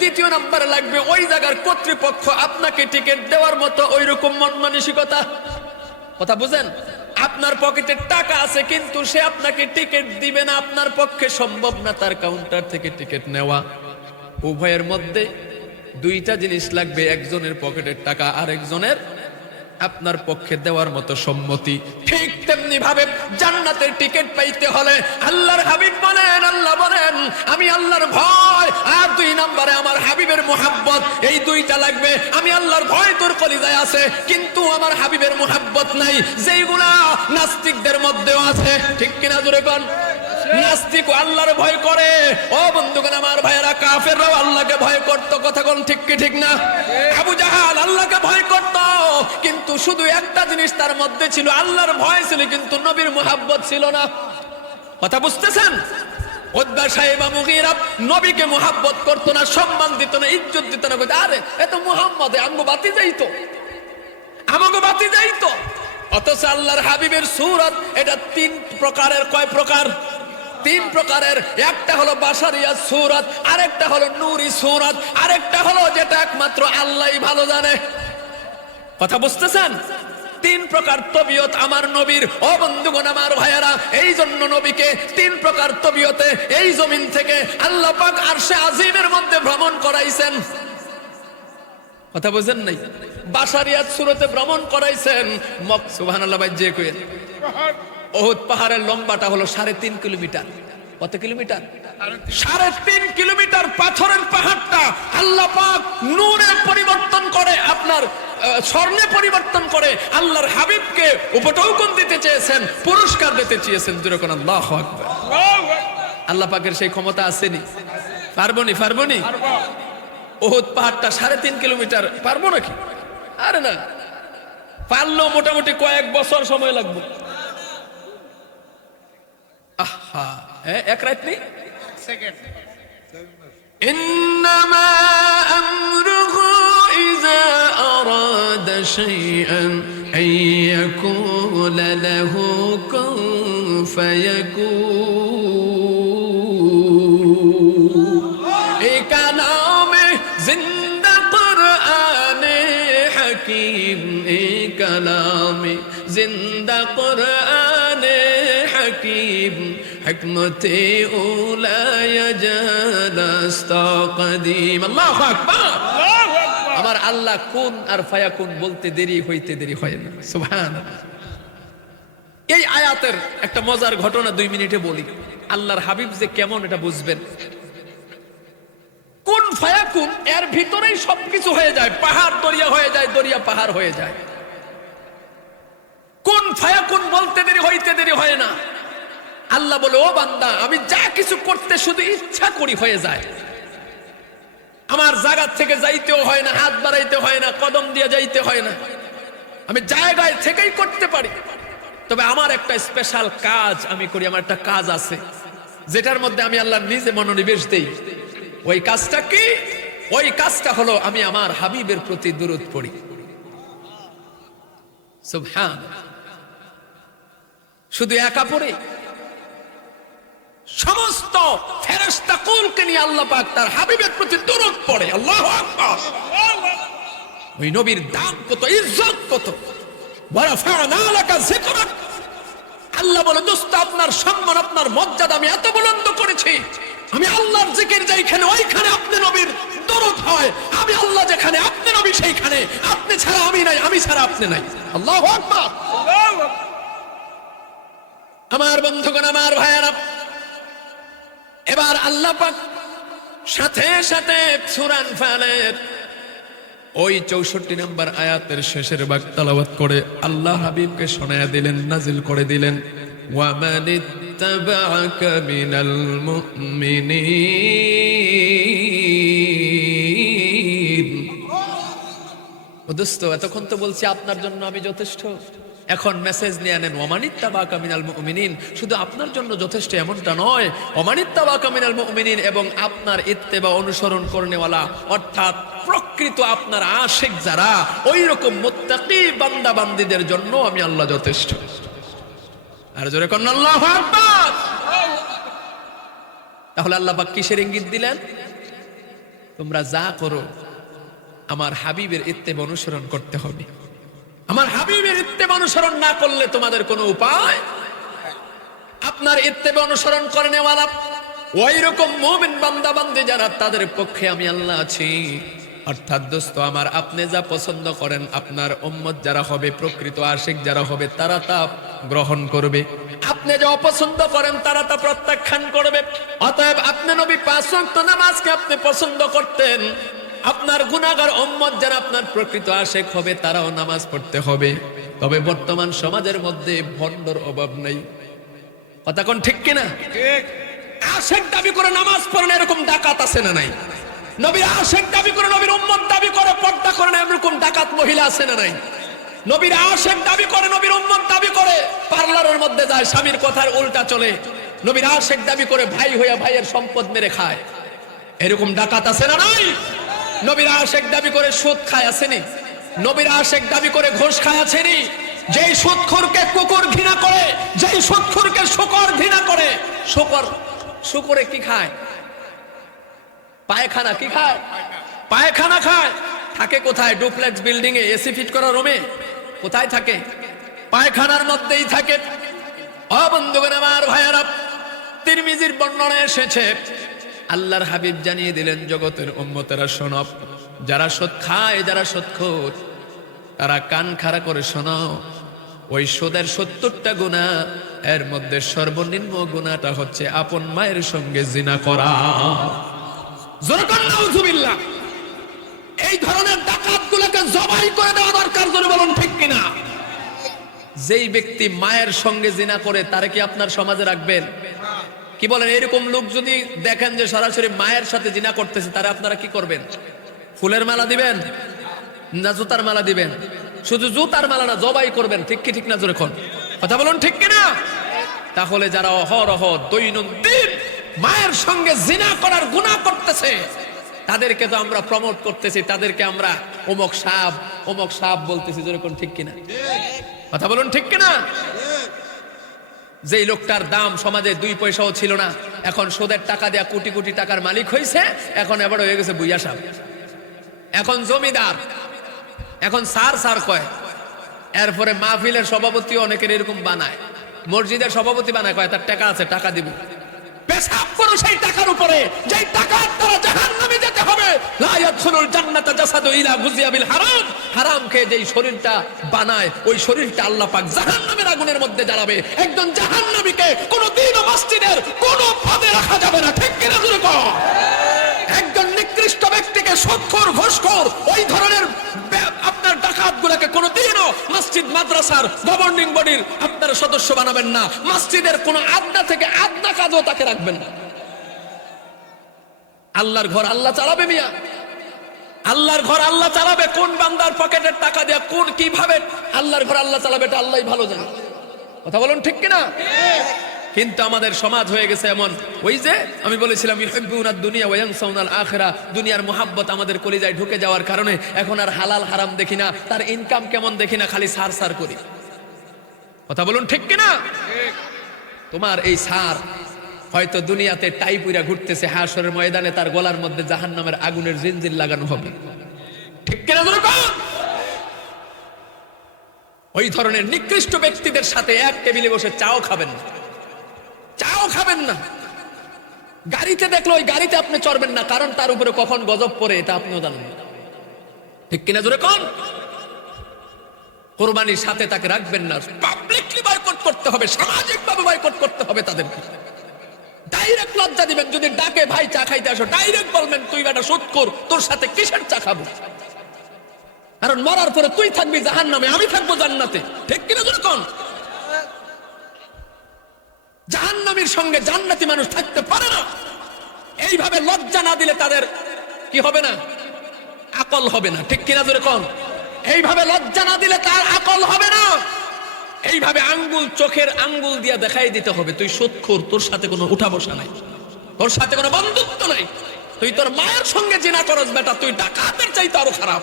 দ্বিতীয় নম্বরে লাগবে ওই জায়গার কর্তৃপক্ষ আপনাকে টিকিট দেওয়ার মতো ওই রকম মন মানসিকতা। কথা বুঝেন? আপনার পকেটের টাকা আছে কিন্তু সে আপনাকে টিকিট দিবে না, আপনার পক্ষে সম্ভব না তার কাউন্টার থেকে টিকিট নেওয়া। উভয়ের মধ্যে দুইটা জিনিস লাগবে, একজনের পকেটের টাকা আর একজনের আপনার পক্ষে দেওয়ার মতো সম্মতি। ঠিক তেমনি ভাবে জান্নাতের টিকিট পাইতে হলে আল্লাহর হাবিব বলেন, আল্লাহ বলেন আমি আল্লাহর ভয় আর দুই নম্বরে আমার হাবিবের মুহাব্বত, এই দুইটা লাগবে। আমি আল্লাহর ভয় তোর কলিজায় আছে কিন্তু আমার হাবিবের মুহাব্বত নাই, যেইগুলা নাস্তিকদের মধ্যেও আছে। ঠিক কিনা? জোরে কোন? নাস্তিক আল্লাহর ভয় করে। ও বন্ধুগণ আমার ভাইয়েরা, কাফেররাও আল্লাহকে ভয় করত। কথা কোন ঠিক কি ঠিক না? আবু জাহাল আল্লাহকে ভয় করত কিন্তু শুধু একটা জিনিস তার মধ্যে ছিল, আল্লাহর ভয় ছিল কিন্তু নবীর মুহাব্বত ছিল না। কথা বুঝতেছেন? উতবা সাহেবা মুগীরা নবীকে মুহাব্বত করতো না, সম্মান দিত না, ইজ্জত দিত না। আরে এ তো মুহাম্মদ, আমগো বাতি যাইতো, আমাগো বাতি যাইতো। অথচ আল্লাহর হাবিবের সূরত এটা তিন প্রকারের। কয় প্রকার? তিন প্রকারের। একটা হলো বাশারিয়া সূরত, আরেকটা হলো নূরি সূরত, আরেকটা হলো যেটা একমাত্র আল্লাহই ভালো জানে। কথা বুঝতেছেন? তিন প্রকার তবিয়ত আমার নবীর। ও বন্ধুগণ আমার ভাইয়েরা, এই জন্য নবীকে তিন প্রকার তবিয়তে এই জমিন থেকে আল্লাহ পাক আরশে আজিমের মধ্যে ভ্রমণ করাইছেন। কথা বুঝেন নাই? বাশারিয়াত সূরতে ভ্রমণ করাইছেন। সুবহানাল্লাহ ভাই যে কইেন, ওহুদ পাহাড়ের লম্বাটা হলো 3.5 কিলোমিটার। কত কিলোমিটার? 3.5 কিলোমিটার পাথরের পাহাড়টা আল্লাহ পাক নূরে পরিবর্তন করে, আপনার স্বর্ণে পরিবর্তন করে আল্লাহর হাবিবকে উপটৌকন দিতে চেয়েছেন, পুরস্কার দিতে চেয়েছেন। যেরকম আল্লাহু আকবার। আল্লাহ পাকের সেই ক্ষমতা আসেনি? পারবনি? পারবনি? ওহুদ পাহাড়টা 3.5 কিলোমিটার পারবো নাকি? আরে না, পারলেও মোটামুটি কয়েক বছর সময় লাগবে। আহা, এক রাত নেই। ইন্নামা আমরুহু ইযা আরাদা শাইআন আইয়াকুলা লাহু কুন ফায়াকুন। এই কালামে জিন্দা কুরআনে হাকীম, এই কালামে জিন্দা কুরআনে হাকীম, হিকমতে উলা ইয়াজালাস্তা কদীম। আল্লাহু আকবার। আমার আল্লাহ কুন আর ফায়াকুন বলতে দেরি হইতে দেরি হয় না। সুবহানাল্লাহ। এই আয়াতের একটা মজার ঘটনা 2 মিনিটে বলি। আল্লাহর হাবিব যে কেমন এটা বুঝবেন। কুন ফায়াকুন এর ভিতরেই সবকিছু হয়ে যায়, পাহাড় দরিয়া হয়ে যায়, দরিয়া পাহাড় হয়ে যায়। কুন ফায়াকুন বলতে দেরি হইতে দেরি হয় না। আল্লাহ বলে, ও বান্দা আমি যা কিছু করতে শুধু ইচ্ছা করি হয়ে যায়। আমার জায়গা থেকে যাইতেও হয় না, হাত বাড়াইতে হয় না, কদম দিয়ে যাইতে হয় না, আমি জায়গায় থেকেই করতে পারি। তবে আমার একটা স্পেশাল কাজ আমি করি, আমার একটা কাজ আছে যেটার মধ্যে আমি আল্লাহ নিজে মনোনিবেশ দেই। ওই কাজটা কি? ওই কাজটা হলো আমি আমার হাবিবের প্রতি দুরূদ পড়ি। সুবহানাল্লাহ। শুধু একা পড়ি, সমস্ত ফেরেশতা কুলকে নিয়ে আল্লাহ পাক তার হাবিবের প্রতি দুরূদ পড়ে। আল্লাহু আকবার। ওই নবীর দাম কত, ইজ্জত কত। ওয়া রাফা'না লাকা যিকরাক। আল্লাহ বলে, দোস্ত আপনার সম্মান, আপনার মর্যাদা আমি এত বুলন্দ করেছি। আমি আল্লাহর জিকির যেখানে ওইখানে আপনি নবীর দরুদ হয়, আমি আল্লাহ যেখানে আপনি নবী সেইখানে, আপনি ছাড়া আমি নাই, আমি ছাড়া আপনি নাই। আল্লাহু আকবার। আমার বন্ধুগণ, আমার ভাইয়েরা, এবার আল্লাহ পাক সাথে সাথে সূরা আনফালের ওই 64 নম্বর আয়াতের শেষের ভাগ তেলাওয়াত করে আল্লাহ হাবিবকে শোনায়া দিলেন, নাজিল করে দিলেন। ওয়া মানিত ইত্তাবা'আকা মিনাল মুমিনিন। ও দোস্ত, এতক্ষণ তো বলছি আপনার জন্য আমি যথেষ্ট, এখন মেসেজ নিয়ে নেন ওমানিত্তাবা'আকা মিনাল মুমিনিন। শুধু আপনার জন্য যথেষ্ট এমনটা নয়, ওমানিত্তাবা'আকা মিনাল মুমিনিন এবং আপনার ইত্তেবা অনুসরণ করনেওয়ালা অর্থাৎ প্রকৃত আপনার আশিক যারা, ওই রকম মুত্তাকি বান্দা বান্দীদের জন্য আমি আল্লাহ যথেষ্ট। আর জোরে কোন আল্লাহু আকবার। তাহলে আল্লাহ পাক কিসের ইঙ্গিত দিলেন? তোমরা যা করো আমার হাবিবের ইত্তেবা অনুসরণ করতে হবে। আমার হাবিবের ইত্তেবা অনুসরণ না করলে তোমাদের কোনো উপায়। আপনার ইত্তেবা অনুসরণ করনেওয়ালা ওই রকম মুমিন বান্দা বান্দী যারা, তাদের পক্ষে আমি আল্লাহ আছি। অর্থাৎ দোস্ত আমার, আপনি যা পছন্দ করেন আপনার উম্মত যারা হবে, প্রকৃত আশিক যারা হবে, তারা তা গ্রহণ করবে। আপনি যা অপছন্দ করেন তারা তা প্রত্যাখ্যান করবে। অতএব আপনি নবী 5 ওয়াক্ত নামাজকে আপনি পছন্দ করতেন, আপনার গুনাহগার উম্মত যারা আপনার প্রকৃত আশিক হবে তারাও নামাজ পড়তে হবে। তবে বর্তমান সমাজের মধ্যে ভণ্ডর অভাব নাই। কথা কোন ঠিক কিনা? ঠিক। আশিক দাবি করে নামাজ পড়েন এরকম ডাকাত আছে না নাই? নবীর আশিক দাবি করে, নবীর উম্মত দাবি করে পর্দা করে না এরকম ডাকাত মহিলা আছে না নাই? নবীর আশিক দাবি করে, নবীর উম্মত দাবি করে পার্লারের মধ্যে যায়, স্বামীর কথার উল্টা চলে। নবীর আশিক দাবি করে ভাই হইয়া ভাইয়ের সম্পদ মেরে খায়, এরকম ডাকাত আছে না নাই? নবীর আশিক দাবি করে সুদ খায় আসেনি? নবীর আশিক দাবি করে ঘুষ খায় আসেনি? যেই সুদখোরকে কুকুর ঘৃণা করে, যেই সুদখোরকে শূকর ঘৃণা করে। শূকরে কি খায়? পায়খানা। কি খায়? পায়খানা খায়। থাকে কোথায়? ডুপ্লেক্স বিল্ডিং এ এসি ফিট করা রুমে। কোথায় থাকে? পায়খানার মধ্যেই থাকে। ও বন্ধুগণ আমার, ভাইয়ারা, তিরমিজির বর্ণনা এসেছে, আল্লাহর হাবিব জানিয়ে দিলেন, জগতের উম্মতেরা শোনো, যারা সুদ খায়, যারা সুদখোর, তারা কান খাড়া করে শোনো। ওই সুদের 70টা গুনাহ, এর মধ্যে সর্বনিম্ন গুনাহটা হচ্ছে আপন মায়ের সঙ্গে জিনা করা। নাউযুবিল্লাহ। এই ধরনের ডাকাতগুলোকে জবাই করে দেওয়া দরকার, জোরে বলুন ঠিক কিনা? যেই ব্যক্তি মায়ের সঙ্গে জিনা করে তারে কি আপনার সমাজে রাখবেন? কি বলেন? এরকম লোক যদি দেখেন যে সরাসরি মায়ের সাথে জিনা করতেছে, তারা আপনারা কি করবেন? ফুলের মালা দিবেন না জুতার মালা দিবেন? শুধু জুতার মালা না, জবাই করবেন। ঠিক কি ঠিক না? জোরে কোন কথা বলুন ঠিক কিনা? তাহলে যারা অহরহ দৈনন্দিন মায়ের সঙ্গে জিনা করার গুনাহ করতেছে, তাদেরকে তো আমরা প্রমোট করতেছি, তাদেরকে আমরা অমুক সাপ বলতেছি। জোরে কোন ঠিক কিনা? কথা বলুন ঠিক কিনা? যেই লোকটার দাম সমাজে 2 পয়সাও ছিল না, এখন সুদের টাকা দেয়া কোটি কোটি টাকার মালিক হয়েছে, এখন এবার হয়ে গেছে বুইয়া সাহেব, এখন জমিদার, এখন স্যার কয়। এরপরে মাহফিলের সভাপতি অনেকের এরকম বানায়, মসজিদের সভাপতি বানায়, কয় তার টাকা আছে, টাকা দিব। পেশাব করো সেই টাকার উপরে, যেই টাকার দ্বারা জাহান্নামে যেতে হবে। লা ইয়াদখুলুল জান্নাতা জাসাদু ইলা গুযিয়া বিল হারাম। হারাম খেয়ে যেই শরীরটা বানায়, ওই শরীরটা আল্লাহ পাক জাহান্নামের আগুনের মধ্যে জ্বালাবে। একজন জাহান্নামীকে কোনোদিনও মসজিদের কোনো পদে রাখা যাবে না। ঠিক কিনা জোরে কও? একজন নিকৃষ্ট ব্যক্তিকে, সুদখোর, ঘুষখোর, ওই ধরনের আপনার ডাকাতগুলোকে কোনোদিনও মসজিদ মাদ্রাসার গভর্নিং বডির আপনারা সদস্য বানাবেন না। মসজিদের কোন আদনা থেকে আদনা কাজও তাকে রাখবেন না। আল্লাহর ঘর আল্লাহ চালাবে মিয়া, আল্লাহর ঘর আল্লাহ চালাবে। কোন বান্দার পকেটের টাকা দিয়ে কোন কিভাবে আল্লাহর ঘর আল্লাহ চালাবে, এটা আল্লাহই ভালো জানে। কথা বলুন ঠিক কিনা? কিন্তু আমাদের সমাজ হয়ে গেছে এমন, ওই যে আমি বলেছিলাম, ইউহিব্বুনাদ দুনিয়া ওয়া ইয়ানসাউনাল আখিরা। দুনিয়ার মোহাব্বত আমাদের কলিজায় ঢুকে যাওয়ার কারণে এখন আর হালাল হারাম দেখি না, তার ইনকাম কেমন দেখি না, খালি সার করি। কথা বলুন ঠিক কিনা? তোমার এই সার হয়তো দুনিয়াতে টাই পুরা ঘুরতেছে, হাসরের ময়দানে তার গলার মধ্যে জাহান্নামের আগুনের জিনজির লাগানো হবে। ঠিক কিনা? ওই ধরনের নিকৃষ্ট ব্যক্তিদের সাথে এক টেবিলে বসে চাও খাবেন না, চাও খাবেন না। গাড়িতে দেখলে ওই গাড়িতে আপনি চড়বেন না, কারণ তার উপরে কখন গজব পড়ে এটা আপনিও জানেন। ঠিক কিনা জোরে কোন? কোরবানির সাথে তাকে রাখবেন না, পাবলিকলি বয়কট করতে হবে, সামাজিকভাবে বয়কট করতে হবে তাদেরকে। ডাইরেক্ট লজ্জা দিবেন, যদি ডাকে ভাই চা খাইতে আসো, ডাইরেক্ট বলবেন তুই বেটা সুদখোর, তোর সাথে কিসের চা খাবো? কারণ মরার পরে তুই থাকবি জাহান্নামে, আমি থাকবো জান্নাতে। ঠিক কিনা জোরে কোন? জাহান্নামীর সঙ্গে জান্নাতি মানুষ থাকতে পারে না। এইভাবে লজ্জা না দিলে তাদের কি হবে না? আকল হবে না। ঠিক কিনা জোরে কোন? এইভাবে লজ্জা না দিলে তার আকল হবে না। এইভাবে আঙ্গুল, চোখের আঙ্গুল দিয়ে দেখাই দিতে হবে তুই সুদখোর, তোর সাথে কোনো উঠা বসা নাই, তোর সাথে কোনো বন্ধুত্ব নাই, তুই তোর মায়ের সঙ্গে জিনা করস বেটা, তুই ডাকাতের চাইতে আরো খারাপ।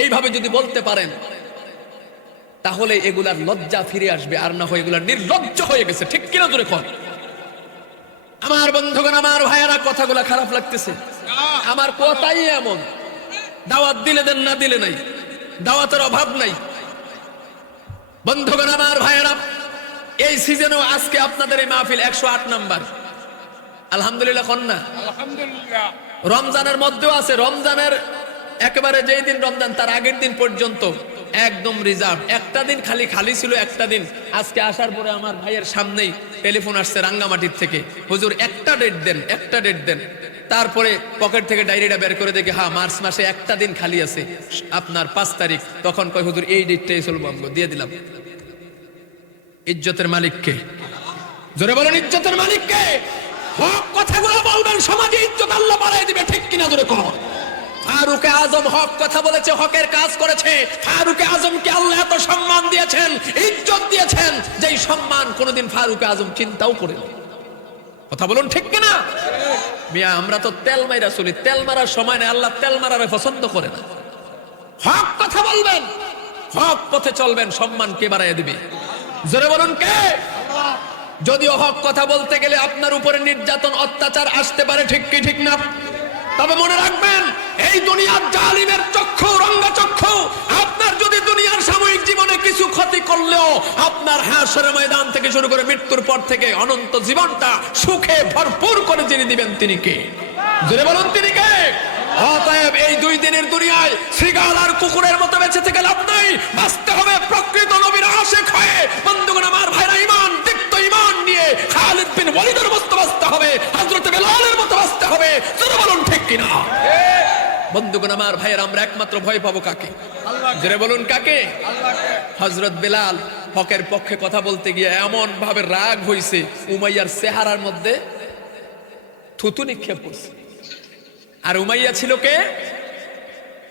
এইভাবে যদি বলতে পারেন তাহলে এগুলার লজ্জা ফিরে আসবে, আর না হয় এগুলার নির্লজ্জ হয়ে গেছে। ঠিক কিনা জোরে কোন? আমার বন্ধুগণ, আমার ভাইয়েরা, কথাগুলা খারাপ লাগতেছে? আমার কথাই এমন, দাওয়াত দিলে দেন, না দিলে নাই, দাওয়াতের অভাব নাই। বন্ধুগণ, আমার ভাইয়েরা, এই সিজনেও আজকে আপনাদের এই মাহফিল 108 নাম্বার। আলহামদুলিল্লাহ কন্যা, আলহামদুলিল্লাহ। রমজানের মধ্যেও আছে। রমজানের একেবারে যেই দিন রমজান তার আগের দিন পর্যন্ত একদম রিজার্ভ। একটা দিন খালি খালি ছিল, একটা দিন। আজকে আসার পরে আমার ভাইয়ের সামনেই টেলিফোন আসছে রাঙ্গামাটির থেকে, হুজুর একটা ডেট দেন, একটা ডেট দেন। তারপরে পকেট থেকে ডায়েরিটা বের করে দেখি হ্যাঁ মার্চ মাসে একটা দিন খালি আছে, আপনার 5 তারিখ। তখন কয় হুজুর এই ডেটটাই চলবো, আমগো দিয়ে দিলাম। ইজ্জতের মালিককে জোরে বলেন, ইজ্জতের মালিককে। হক কথাগুলো বলবেন, সমাজে ইজ্জত আল্লাহ বাড়াই দিবে। ঠিক কিনা জোরে কোন? ফারুক আজম হক কথা বলেছে, হকের কাজ করেছে। ফারুক আজমকে আল্লাহ এত সম্মান দিয়েছেন, ইজ্জত দিয়েছেন, যেই সম্মান কোনোদিন ফারুক আজম চিন্তাও করেনি। কথা বলুন ঠিক কিনা? মিয়া, আমরা তো তেল মাইরা চলি, তেল মারার সময় না, আল্লাহ তেল মারারে পছন্দ করে না। হক কথা বলবেন, হক পথে চলবেন, সম্মান কে বাড়াইয়া দিবে? জোরে বলুন কে? যদিও হক কথা বলতে গেলে আপনার উপরে নির্যাতন, অত্যাচার আসতে পারে, ঠিক কি ঠিক না? তবে মনে রাখবেন, এই দুনিয়ার জালিমের চক্ষু, রঙ্গা চক্ষু, আপনার যদি দুনিয়ার সাময়িক জীবনে কিছু ক্ষতি করলেও আপনার হাসরের ময়দান থেকে শুরু করে মৃত্যুর পর থেকে অনন্ত জীবনটা সুখে ভরপুর করে যিনি দিবেন তিনি কে? জোরে বলুন তিনি কে? অতএব এই 2 দিনের দুনিয়ায় শ্রীগাল আর কুকুরের মতো বেঁচে থেকে লাভ নাই। বাঁচতে হবে প্রকৃত নবীর আশিক হয়ে। বন্ধুগণ, আমার ভাইরা, ঈমান, দীপ্ত ঈমান নিয়ে খালিদ বিন ওয়ালিদের মতো বাঁচতে হবে, হযরত বেলালের মতো বাঁচতে হবে। জোরে বলুন ঠিক কিনা? বন্ধুগণ, আমার ভাইয়েরা, আমরা একমাত্র ভয় পাবো কাকে? জোরে বলুন কাকে? হযরত বেলাল হকের পক্ষে কথা বলতে গিয়ে এমন ভাবে রাগ হইছে, উমাইয়ার চেহারার মধ্যে থুতু নিক্ষেপ করছে। আর উমাইয়া ছিল কে?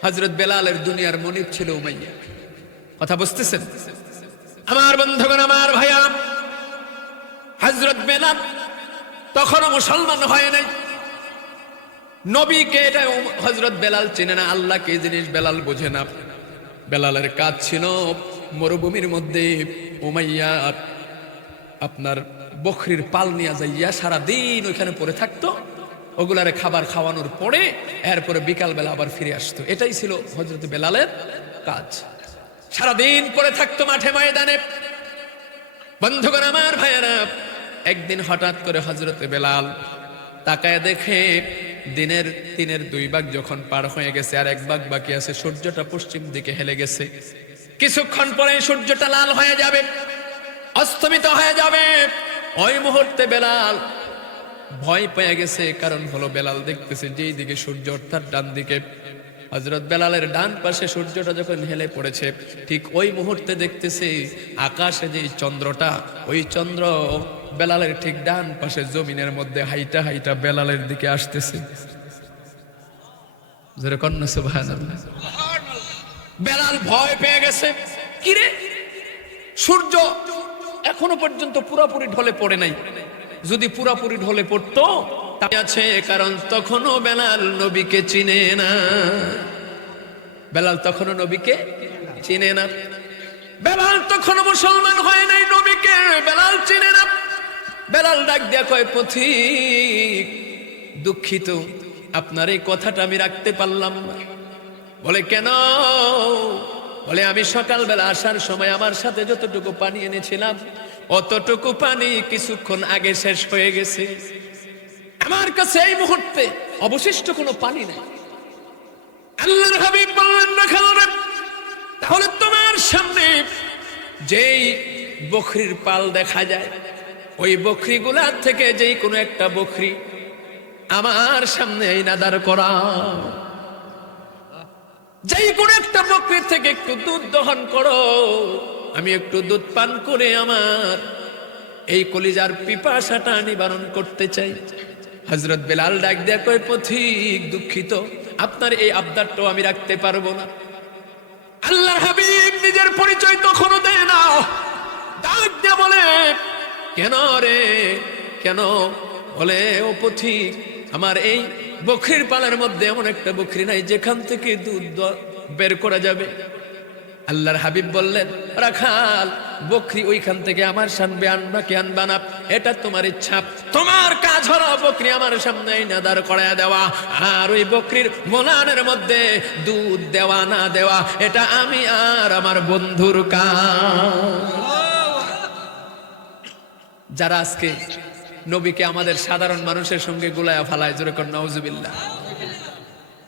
হযরত বেলালের দুনিয়ার মনিব ছিল উমাইয়া। কথা বুঝতেছেন? আমার বন্ধুগণ, আমার ভাইয়া, হযরত বেলাল তখনও মুসলমান হয় নাই। নবীকে এটা হযরত বেলাল চেনে না, আল্লাহ কে জিনিস বেলাল বোঝে না। বেলালের কাজ ছিল মরুভূমির মধ্যে উমাইয়া আপনার বকরির পাল নিয়ে যাইয়া সারাদিন ওইখানে পড়ে থাকতো। ওগুলারে খাবার খাওয়ানোর পরে এরপরে বিকাল বেলা আবার ফিরে আসতো। এটাই ছিল হযরত বেলালের কাজ। সারাদিন পড়ে থাকতো মাঠে ময়দানে। বন্ধুগণ, আমার ভাইয়েরা, একদিন হঠাৎ করে হযরত বেলাল তাকায় দেখে দিনের 3/2 ভাগ যখন পার হয়ে গেছে, আর 1 ভাগ বাকি আছে। সূর্যটা পশ্চিম দিকে হেলে গেছে। কিছুক্ষণ পরে সূর্যটা লাল হয়ে যাবে, অস্তমিত হয়ে যাবে। ওই মুহূর্তে বেলাল ভয় পেয়ে গেছে। কারণ হলো, বেলাল দেখতেছে যেই দিকে সূর্য, অর্থাৎ ডান দিকে, হযরত বেলালের ডান পাশে সূর্যটা যখন হেলে পড়েছে, ঠিক ওই মুহূর্তে দেখতেছে আকাশে যে চন্দ্রটা, ওই চন্দ্র বেলালের ঠিক ডান পাশে জমিনের মধ্যে হাইটা হাইটা বেলালের দিকে আসতেছে। যেরকম সুবহানাল্লাহ। বেলাল ভয় পেয়ে গেছে। কিরে, সূর্য এখনো পর্যন্ত পুরোপুরি ঢলে পড়ে নাই। যদি পুরোপুরি ঢলে পড়তো আছে, কারণ তখনও বেলাল নবীকে চিনে না। বেলাল তখনও নবীকে চিনে না। বেলাল তখনও মুসলমান হয় নাই, নবীকে বেলাল চিনে না। বেলাল ডাক দিয়া কয়, পথিক, দুঃখিত, আপনার এই কথাটা আমি রাখতে পারলাম না। বলে কেন? বলে আমি সকালবেলা আসার সময় আমার সাথে যতটুকু পানি এনেছিলাম, অতটুকু পানি কিছুক্ষণ আগে শেষ হয়ে গেছে। আমার কাছে এই মুহূর্তে অবশিষ্ট কোনো পানি নাই। আল্লাহর হাবিব বললেন, তাহলে তোমার সামনে যেই বকরির পাল দেখা যায়, ওই বকরিগুলার থেকে যেই কোনো একটা বকরি আমার সামনে এই নাদার করা। যেই কোনো একটা বকরির থেকে একটু দুধ দহন করো, আমি একটু দুধ পান করে আমার এই কলিজার পিপাসাটা নিবারণ করতে চাই। হযরত বেলাল ডাক দেয়া কয়, পথিক দুঃখিত, আপনার এই আবদারটাও আমি রাখতে পারবো না। আল্লাহর হাবিব নিজের পরিচয় তখনও দেয় না, ডাক দিয়ে বলে, কেন রে কেন? বলে, ও পথিক, আমার এই বকরির পালের মধ্যে এমন একটা বকরি নাই যেখান থেকে দুধ বের করা যাবে। আল্লাহর হাবিব বললেন, রাখাল, বকরি ওইখান থেকে আমার সামনে আনবা কি আনবা না এটা তোমার ইচ্ছা। তোমার কাজ হলো বকরি আমার সামনে না দাঁড় করায় দেওয়া, আর ওই বকরির মোলানের মধ্যে দুধ দেওয়া না দেওয়া এটা আমি আর আমার বন্ধুর কাজ। যারা আজকে নবীকে আমাদের সাধারণ মানুষের সঙ্গে গুলায়া ফালায়, জোরে কর নাউজুবিল্লাহ।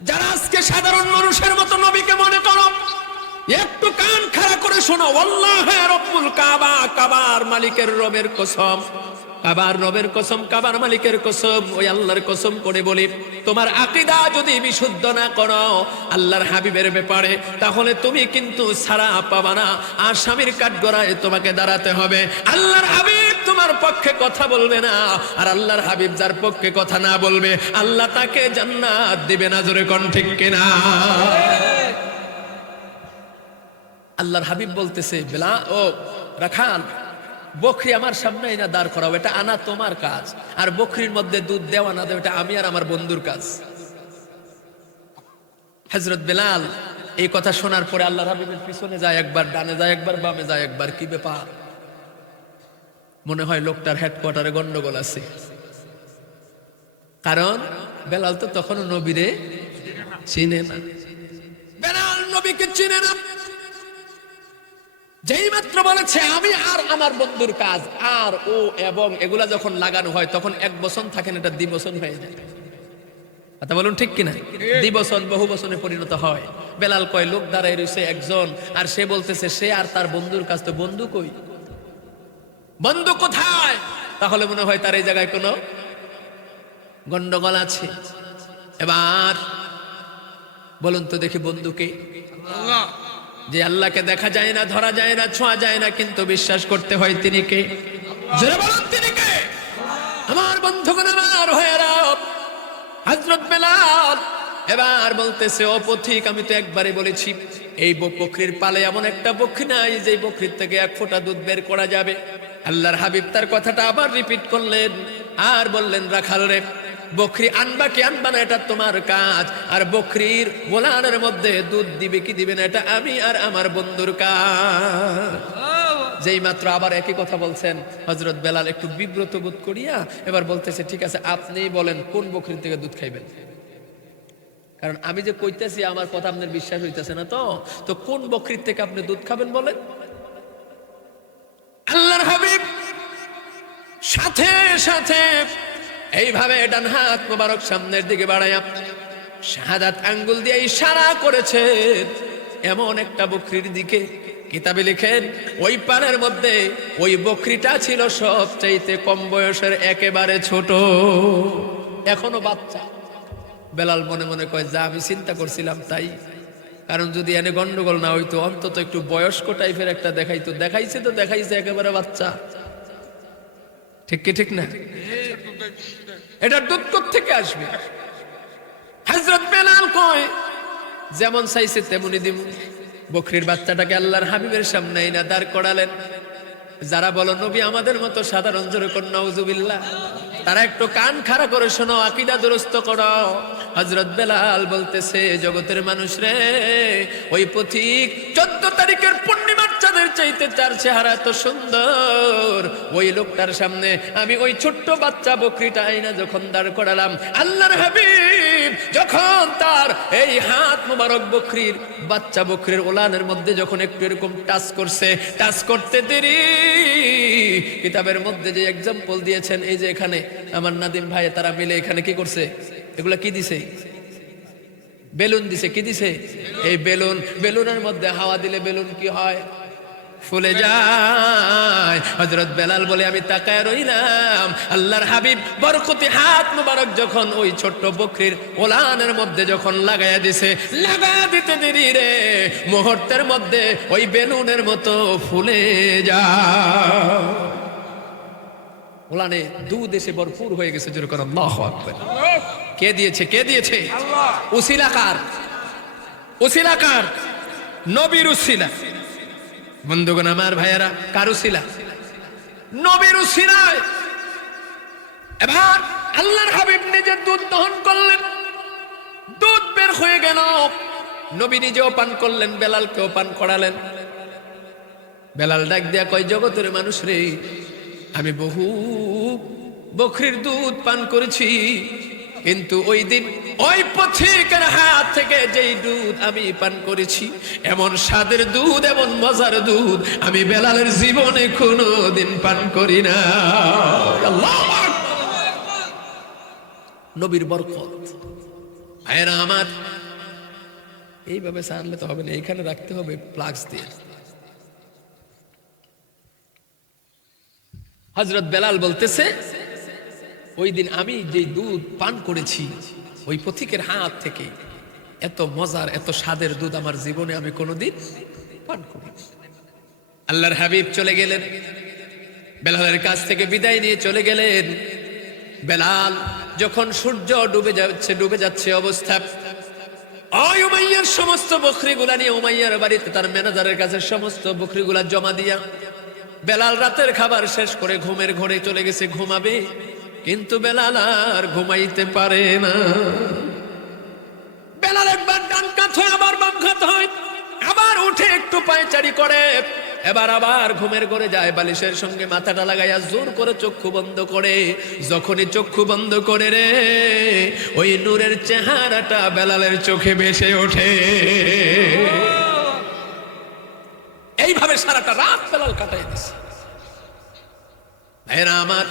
যারা আজকে সাধারণ মানুষের মতো নবীকে মনে করো, একটু কান খাড়া করে শোনো, আল্লাহে রব্বুল কাবা, কাবার মালিকের রবের কসম, কাবার রবের কসম, কাবার মালিকের কসম, ওই আল্লাহর কসম করে বলি, তোমার আকীদা যদি বিশুদ্ধ না করো আল্লাহর হাবিবের ব্যাপারে, তাহলে তুমি কিন্তু ছাড়া পাবা না, আসামির কাঠগড়ায় তোমাকে দাঁড়াতে হবে। আল্লাহর হাবিব তোমার পক্ষে কথা বলবে না, আর আল্লাহর হাবিব যার পক্ষে কথা না বলবে আল্লাহ তাকে জান্নাত দিবে না। জোরে কোন ঠিক কিনা? আল্লাহর হাবিব বলতেছে, বেলা ও রাখাল, বকরি আমার সামনে না দাঁড় করাও, এটা আনা তোমার কাজ, আর বকরির মধ্যে দুধ দেওয়া না দেওয়া এটা আমি আর আমার বন্ধুর কাজ। হযরত বেলাল এই কথা শোনার পরে আল্লাহর হাবিবের পিছনে যায় একবার, ডানে যায় একবার, বামে যায় একবার। কি ব্যাপার? মনে হয় লোকটার হেডকোয়ার্টারে গন্ডগোল আছে, কারণ বেলাল তো তখনও নবীরে চিনে না। বেলাল নবীকে চিনে না, যেই মাত্র বলেছে আমি আর আমার বন্ধুর কাজ, আর ও এবং এগুলা যখন লাগানো হয় তখন এক বচন থাকে না, এটা দ্বিবচন হয়ে যায়। কথা বলুন ঠিক কিনা? দ্বিবচন বহু বচনে পরিণত হয়। বেলাল কয়, লোক দাঁড়ায় রয়েছে একজন, আর সে বলতেছে সে আর তার বন্ধুর কাজ। তো বন্ধু কই? বন্ধু কোথায়? তাহলে মনে হয় তার এই জায়গায় কোনো গন্ডগোল আছে। এবার বলুন তো দেখি, বন্ধুকে? আল্লাহ। যে আল্লাহকে দেখা যায় না, ধরা যায় না, ছোঁয়া যায় না, কিন্তু বিশ্বাস করতে হয় তিনি কে? জোরে বলুন, তিনি কে? আমার বন্ধুগণ, আমার ভাইয়েরা, হযরত বেলাল এবার বলতেছে, ও পথিক, আমি তো একবারে বলেছি এই বকরির পালে এমন একটা বকরি নাই যে বকরির থেকে এক ফোঁটা দুধ বের করা যাবে। আল্লাহর হাবিব তার কথাটা আবার রিপিট করলেন আর বললেন, রাখাল রে, বকরি আনবা কি আনবা না এটা তোমার কাজ, আর বকরির গোলানের মধ্যে দুধ দিবে কি দিবে না এটা আমি আর আমার বন্ধুর কাজ। যেই মাত্র আবার একই কথা বলছেন, হযরত বেলাল একটু বিব্রত বোধ করিয়া এবার বলতেছে, ঠিক আছে, আপনিই বলেন কোন বকরির থেকে দুধ খাইবেন, কারণ আমি যে কইতেছি আমার কথা আপনার বিশ্বাস হইতেছে না। তো কোন বকরির থেকে আপনি দুধ খাবেন বলেন। আল্লাহর হাবিব সাথে সাথে এইভাবে ডান হাত মোবারক সামনের দিকে বাড়াইয়া শাহাদাত আঙ্গুল দিয়ে ইশারা করেছেন এমন একটা বকরির দিকে। কিতাবে লিখেন, ওই পানের মধ্যে ওই বকরিটা ছিল সবচাইতে কম বয়সের, একেবারে ছোট, এখনো বাচ্চা। বেলাল মনে মনে কয়, যা আমি চিন্তা করছিলাম তাই, কারণ যদি এনে গন্ডগোল না হইতো অন্তত একটু বয়স্ক টাইপের একটা দেখাইতো। দেখাইছে তো দেখাইছে একেবারে বাচ্চা। ঠিক কি ঠিক না? এটা দুধ থেকে আসবে? হযরত বেলাল কয়, যেমন চাইছে তেমনি দিব। বকরির বাচ্চাটাকে আল্লাহর হাবিবের সামনে না দাঁড় করালেন। যারা বলো নবী আমাদের মতো সাধারণ, জোরে কর নাউজুবিল্লাহ, তারা একটু কান খাড়া করে শোনো, আকীদা দুরস্ত করো। হযরত বেলাল বলতেছে, জগতের মানুষ রে, ওই পথিক 14 তারিখের পূর্ণিমার চাঁদের চাইতে তার চেহারা এত সুন্দর, ওই লোকটার সামনে আমি ওই ছোট্ট বাচ্চা বকরিটা আইনা যখন দাঁড় করালাম, আল্লাহর হাবিব যখন তার এই হাত মোবারক বকরির বাচ্চা বকরির ওলানের মধ্যে যখন একটু এরকম টাচ করছে, টাচ করতে দেরি কিতাবের মধ্যে যে এক্সাম্পল দিয়েছেন, এই যে এখানে আমার নাদিম ভাই তারা মিলে এখানে কি করছে, এগুলা কি দিছে? বেলুন দিছে। কি দিছে? এই বেলুন, বেলুনের মধ্যে হাওয়া দিলে বেলুন কি হয়? ফুলে যায়। হযরত বেলাল বলে, আমি তাকায় রইলাম, আল্লাহর হাবিব বরকতি হাত মুবারক যখন ওই ছোট্ট বকরির ওলানের মধ্যে যখন লাগায়া দিছে, লাগা দিতে দেরি রে, মুহূর্তের মধ্যে ওই বেলুনের মতো ফুলে যায়। ওলানে দুধ এসে ভরপুর হয়ে গেছে, যেরকম আল্লাহু আকবার। কে দিয়েছে? কে দিয়েছে? উসিলা কার? উসিলা কার? নবীর উসিলা। বন্ধুগণ আমার, ভাইয়েরা, কার উসিলা? নবীর উসিলায়। এবার আল্লাহর হাবিব নিজে দুধ দহন করলেন, দুধ বের হয়ে গেল, নবী নিজেও পান করলেন, বেলালকেও পান করালেন। বেলাল ডাক দিয়া কয়, জগতের মানুষ রে, আমি বহু বকরির দুধ পান করেছি, কিন্তু ওই দিন ওই পথিকের হাত থেকে যেই দুধ আমি পান করেছি, এমন স্বাদের দুধ, এমন মজার দুধ আমি বেলালের জীবনে কোনোদিন পান করি না। আল্লাহু আকবার। নবীর বরকত। ভাইরা আমার, এইভাবে সারলে তো হবে না, এইখানে রাখতে হবে প্লাগস দিয়ে। হযরত বেলাল বলতেছে, ওই দিন আমি যে দুধ পান করেছি ওই পথিকের হাত থেকে, এত মজার এত স্বাদের দুধ আমার জীবনে আমি কোনোদিন পান করি। আল্লাহর হাবিব চলে গেলেন, বেলালের কাছ থেকে বিদায় নিয়ে চলে গেলেন। বেলাল যখন সূর্য ডুবে যাচ্ছে অবস্থা, ওই উমাইয়ার সমস্ত বকরিগুলা নিয়ে উমাইয়ার বাড়িতে তার ম্যানেজারের কাছে সমস্ত বকরিগুলা জমা দিয়া বেলাল রাতের খাবার শেষ করে ঘুমের ঘরে চলে গেছে ঘুমাবে, কিন্তু বেলাল আর ঘুমাইতে পারে না। বেলাল একবার ডান কাত হয়, আবার বাম কাত হয়, আবার উঠে একটু পায়চারি করে, এবার আবার ঘুমের ঘরে যায়, বালিশের সঙ্গে মাথাটা লাগাইয়া জোর করে চক্ষু বন্ধ করে। যখনই চক্ষু বন্ধ করে রে, ওই নূরের চেহারাটা বেলালের চোখে ভেসে ওঠে। এইভাবে সারাটা রাত বেলাল কাটাই দিছে। ভাইরা আমার,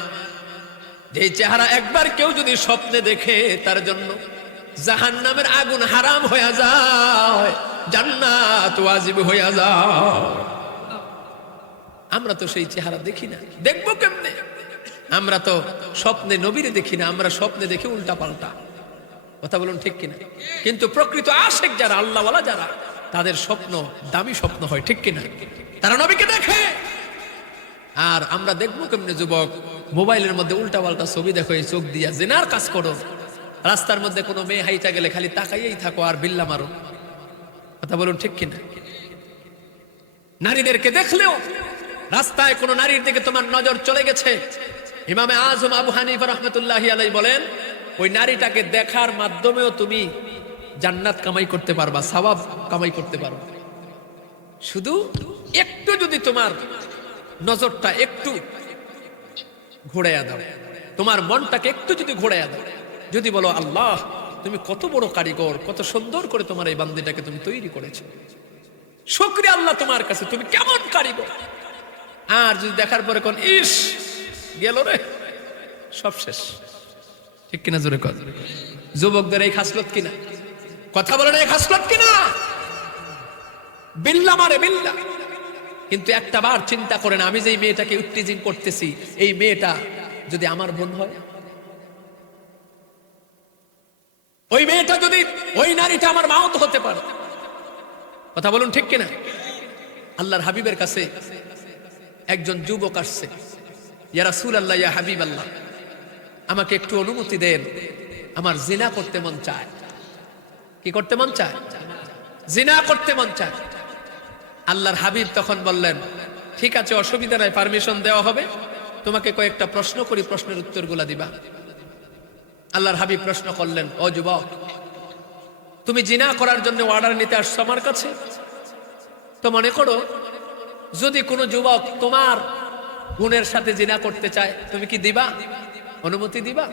যে চেহারা একবার কেউ যদি স্বপ্নে দেখে, তার জন্য জাহান্নামের আগুন হারাম হয়ে যায়, জান্নাত ওয়াজিব হয়ে যায়। আমরা তো সেই চেহারা দেখি না, দেখবো কেমনে? আমরা তো স্বপ্নে নবীরে দেখি না, আমরা স্বপ্নে দেখি উল্টা পাল্টা। কথা বলুন ঠিক কিনা? কিন্তু প্রকৃত আশিক যারা, আল্লাহওয়ালা যারা, তাদের স্বপ্ন দামি স্বপ্ন হয়, ঠিক কিনা? তারা নবীকে দেখে। আর আমরা দেখবো কেমনে? যুবক, মোবাইলের মধ্যে উল্টা পাল্টা ছবি দেখো, এই চোখ দিয়া জিনার কাজ করো, রাস্তার মধ্যে কোনো মেয়ে হাইটা গেলে খালি তাকাইয়েই থাকো আর বিল্লা মারো। কথা বলুন ঠিক কিনা? নারীদেরকে দেখলেও রাস্তায় কোনো নারীর দিকে তোমার নজর চলে গেছে, ইমামে আজম আবু হানিফা রাহমাতুল্লাহি আলাইহি বলেন, ওই নারীটাকে দেখার মাধ্যমেও তুমি জান্নাত কামাই করতে পারবা, সওয়াব কামাই করতে পারবা। শুধু একটু যদি তোমার নজরটা একটু ঘোরাইয়া দাও, তোমার মনটাকে একটু যদি ঘোরাইয়া দাও, যদি বলো আল্লাহ তুমি কত বড় কারিগর, কত সুন্দর করে তোমার এই বান্দিটাকে তুমি তৈরি করেছো, শুকরিয়া আল্লাহ তোমার কাছে, তুমি কেমন কারিগর। আর যদি দেখার পরে কোন ইস গেল রে, সব শেষ। ঠিক কিনা? জোরে কর। যুবকদের এই খাসলত কিনা? কথা বলে না, এই খাসলত কিনা? বিল্লা মারে বিল্লা। কিন্তু একটা বার চিন্তা করেন, আমি যে মেয়েটাকে উত্তেজিত করতেছি, এই মেয়েটা যদি আমার বোন হয়, ওই মেয়েটা যদি, ওই নারীটা আমার মাও তো হতে পারে। কথা বলুন ঠিক কিনা? আল্লাহর হাবিবের কাছে একজন যুবক আসছে, ইয়া রাসূলুল্লাহ, ইয়া হাবিবাল্লাহ, আমাকে একটু অনুমতি দেন, আমার জিনা করতে মন চায়। কি করতে মন চায়? জিনা করতে মন চায়। আল্লাহর হাবিব তখন বললেন, ঠিক আছে, অসুবিধা নাই, পারমিশন দেওয়া হবে, তোমাকে কয়েকটা প্রশ্ন করি, প্রশ্নের উত্তরগুলা দিবা। আল্লাহর হাবিব প্রশ্ন করলেন, ও যুবক, তুমি জিনা করার জন্য অর্ডার নিতে আসছো আমার কাছে, তো মনে করো যদি কোনো যুবক তোমার বোনের সাথে জিনা করতে চায়, তুমি কি দিবা? অনুমতি দিবা?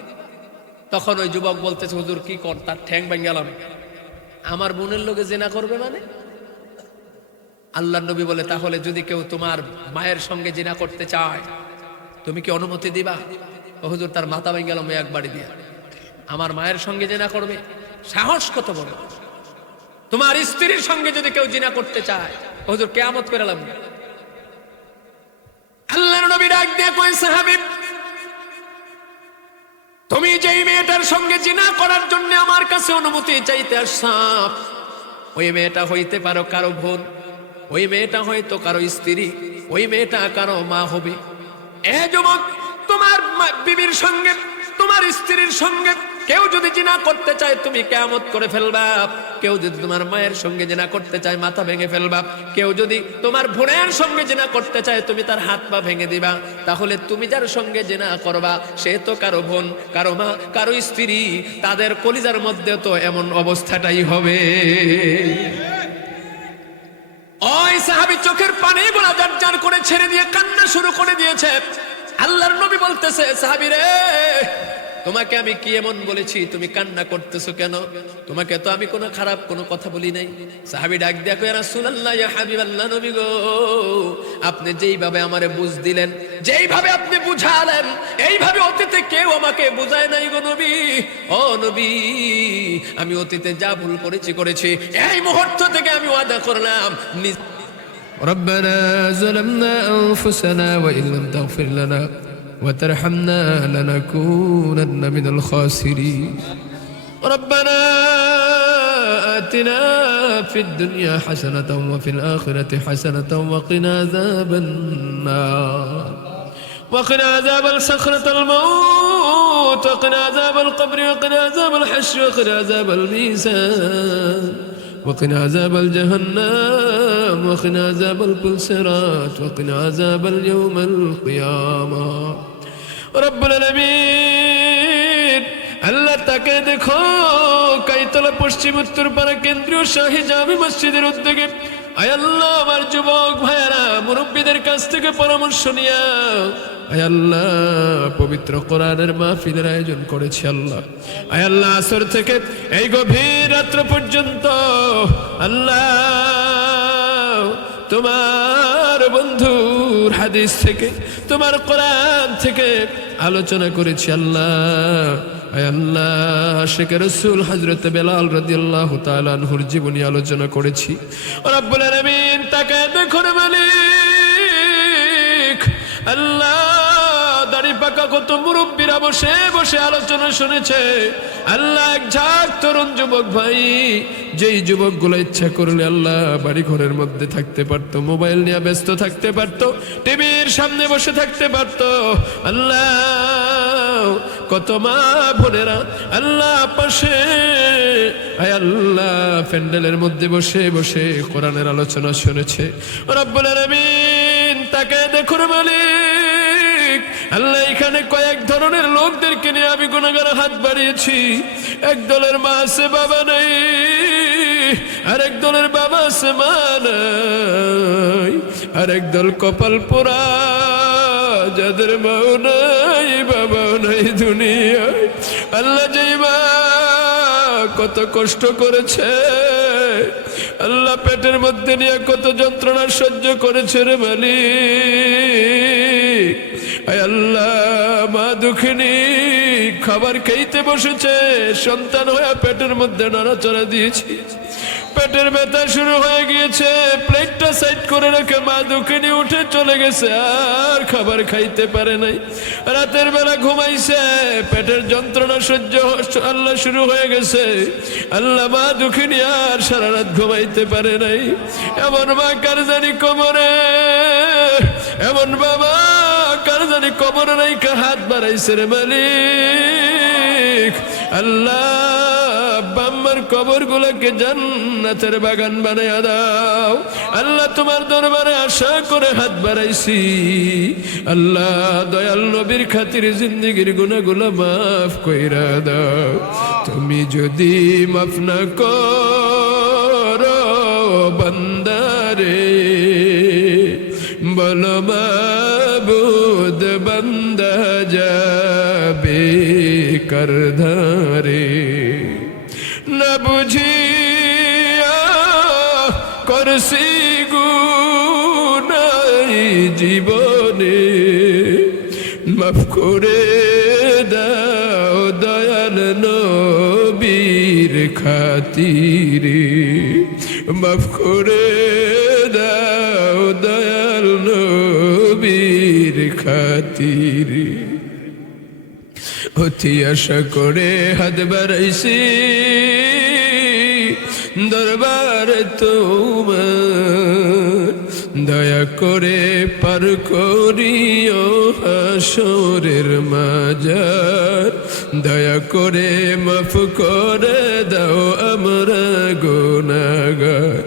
তখন ওই যুবক বলতেছে, হুজুর কি কর, তার ঠ্যাং ভাঙালাম, আমার বোনের লোকে জিনা করবে মানে? আল্লাহর নবী বলে, তাহলে যদি কেউ তোমার মায়ের সঙ্গে জিনা করতে চায়, তুমি কি অনুমতি দিবা? ও হুজুর, তার মাথা ভাঙালাম একবারই দিয়া, আমার মায়ের সঙ্গে জিনা করবে? সাহস কত বড়! তোমার স্ত্রীর সঙ্গে যদি কেউ জিনা করতে চায়, হুজুর কিয়ামত করে এলাম। আল্লাহর নবী ডাক দিয়ে কয়, সাহাবী, তুমি যেই মেয়েটার সঙ্গে জিনা করার জন্য আমার কাছে অনুমতি চাইতে আসছো, ওই মেয়েটা হইতে পারো কারো বোন, ওই মেয়েটা হয়তো কারো স্ত্রী, ওই মেয়েটা কারো মা হবে। এ যুবক, তোমার বিবির সঙ্গে, তোমার স্ত্রীর সঙ্গে কেউ যদি জিনা করতে চায় তুমি কিয়ামত করে ফেলবা। কেউ যদি তোমার মায়ের সঙ্গে জিনা করতে চায় মাথা ভেঙে ফেলবা। কেউ যদি তোমার বোনের সঙ্গে জিনা করতে চায় তুমি তার হাত পা ভেঙে দিবা। তাহলে তুমি যার সঙ্গে জিনা করবা সে তো কারো বোন, কারো মা, কারো স্ত্রী, তাদের কলিজার মধ্যে তো এমন অবস্থাটাই হবে। ওই সাহাবী চোখের পানিগুলো জারজার করে ছেড়ে দিয়ে কান্না শুরু করে দিয়েছে। আল্লাহর নবী বলতেছে, সাহাবী রে, তোমাকে আমি কি এমন বলেছি তুমি কান্না করতেছো কেন? তোমাকে তো আমি কোনো খারাপ কোনো কথা বলি নাই। সাহাবী ডাক দিয়া কয়, ইয়া রাসূলুল্লাহ, ইয়া হাবিবাল্লাহ, নবী গো, আপনি যেইভাবে আমারে বুঝ দিলেন, যেইভাবে আপনি বুঝালেন, এইভাবে অতীতে কেউ আমাকে বুঝায় নাই গো নবী। ও নবী, আমি অতীতে যা ভুল করেছি, এই মুহূর্ত থেকে আমি ওয়াদা করলাম ربنا ظلمنا أنفسنا وإن لم تغفر لنا وترحمنا لنكونن من الخاسرين ربنا آتنا في الدنيا حسنة وفي الآخرة حسنة وقنا عذاب النار وقنا عذاب الصخرة الموت وقنا عذاب القبر وقنا عذاب الحشر وقنا عذاب الميزان وقنا عذاب الجهنم وقنا عذاب الصراط وقنا عذاب اليوم القيامة رب العالمين আল্লাহ তাকে দেখো কাইতলা পশ্চিম উত্তরপাড়া কেন্দ্রীয় শাহী জামে মসজিদের উদ্যোগে আয় আল্লাহ আমার যুবক ভাইয়েরা মুরব্বীদের কাছ থেকে পরামর্শ নিয়া আয় আল্লাহ পবিত্র কোরআনের মাহফিলের আয়োজন করেছি। আল্লাহ আয় আল্লাহ আসর থেকে এই গভীর রাত্র পর্যন্ত আল্লাহ তোমার বন্ধুর হাদিস থেকে তোমার কোরআন থেকে আলোচনা করেছি। আল্লাহ আয় আল্লাহ আশিক রাসূল হযরত বেলাল রাদিয়াল্লাহু তাআলা আনহুর জীবনী আলোচনা করেছি। রব্বুল আলামিন তাকে দেখুন মালিক আল্লাহ দাড়ি পাকা কত মুরব্বীরা বসে বসে আলোচনা শুনেছে। আল্লাহ এক ঝাঁক তরুণ যুবক ভাই, যেই যুবকগুলো ইচ্ছা করলে আল্লাহ বাড়ি ঘরের মধ্যে থাকতে পারতো, মোবাইল নিয়ে ব্যস্ত থাকতে পারতো, টিভির সামনে বসে থাকতে পারতো। আল্লাহ কত মা বোনেরা আল্লাহ পাশে আয় আল্লাহ প্যান্ডেলের মধ্যে বসে বসে কোরআনের আলোচনা শুনেছে। রব্বুল আলামিন তাকে দেখুন মালিক আল্লাহ এখানে কয়েক ধরনের লোকদেরকে নিয়ে আমি গুনাহগার হাত বাড়িয়েছি। এক দলের মা আছে বাবা নেই, আরেক দলের বাবা আছে মা নাই, আরেক দল কপাল পোড়া যাদের মাও নাই বাবাও নাই দুনিয়ায়। আল্লাহ যেই মা কত কষ্ট করেছে আল্লাহ পেটের মধ্যে নিয়ে কত যন্ত্রণা সহ্য করেছে রে মালিক। আয় আল্লাহ মা দুঃখিনী খাবার খেতে বসেছে, সন্তান হয়ে পেটের মধ্যে নড়াচড়া দিয়েছি, পেটের ব্যথা শুরু হয়ে গিয়েছে, প্লেটটা সাইড করে রেখে মা দুঃখিনী উঠে চলে গেছে, আর খাবার খাইতে পারে নাই। রাতের বেলা ঘুমাইছে, পেটের যন্ত্রণা সহ্য আল্লাহ শুরু হয়ে গেছে। আল্লাহ মা দুঃখিনী আর সারা রাত ঘুমাইতে পারে নাই। এমন মা কার জানি কবরে, এমন বাবা কার জানি কবরে নাই হাত বাড়াইছে রে মালিক। আল্লাহ বাম্মার কবর গুলোকে জান্নাতের বাগান বানায়া দাও। আল্লাহ তোমার দরবারে আশা করে হাত বাড়াইছি। আল্লাহ দয়াল নবীর খাতির জিন্দেগির গুনাহগুলো মাফ কইরা দাও। তুমি যদি মাফ না করো বান্দারে, বলো মাবুদ বান্দা যাবে কারধারে। না বুঝিয়া করছি গুনাহ জীবনে, মাফ করে দাও দয়াল নবীর খাতিরে, মাফ করে দাও দয়াল নবীর খাতিরে। অতি আশা করে হাত বাড়াইছি দরবার তোমার, দয়া করে পার করিও হাসরের মাজার, দয়া করে মাফ করে দাও আমরা গুনাহগার।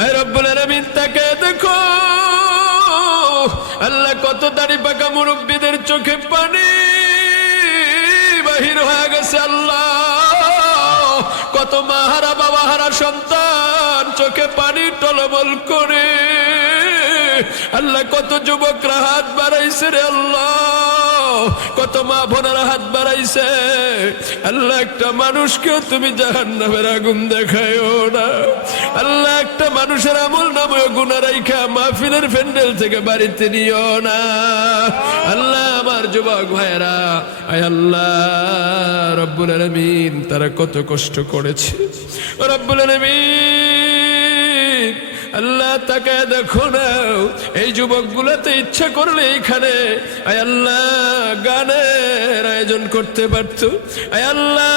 আয় রব্বুল আলামিন তাকে দেখো আল্লাহ, কত দাড়ি পাকা মুরব্বীদের চোখে পানি বাহির হয়ে গেছে আল্লাহ, কত মাহারা বাবা হারা সন্তান চোখে পানি টলমল করে আল্লাহ, কত যুবকরা হাত বাড়াইছে রে আল্লাহ, কত মা বোনেরা হাত বাড়াইছে আল্লাহ, একটা মানুষকেও তুমি জাহান্নামের আগুন দেখায়ও না আল্লাহ, একটা মানুষের আমল নামে গুনাহ রাইখা মাহফিলের প্যান্ডেল থেকে বাড়িতে নিও না আল্লাহ। আমার যুবক ভাইয়েরা, আয় আল্লাহ রব্বুল আলামিন তারা কত কষ্ট করেছে রব্বুল আলামিন আল্লাহ, তাকে দেখো না এই যুবকগুলোতে ইচ্ছা করলে এইখানে আয় আল্লাহ গানের আয়োজন করতে পারত। আয় আল্লাহ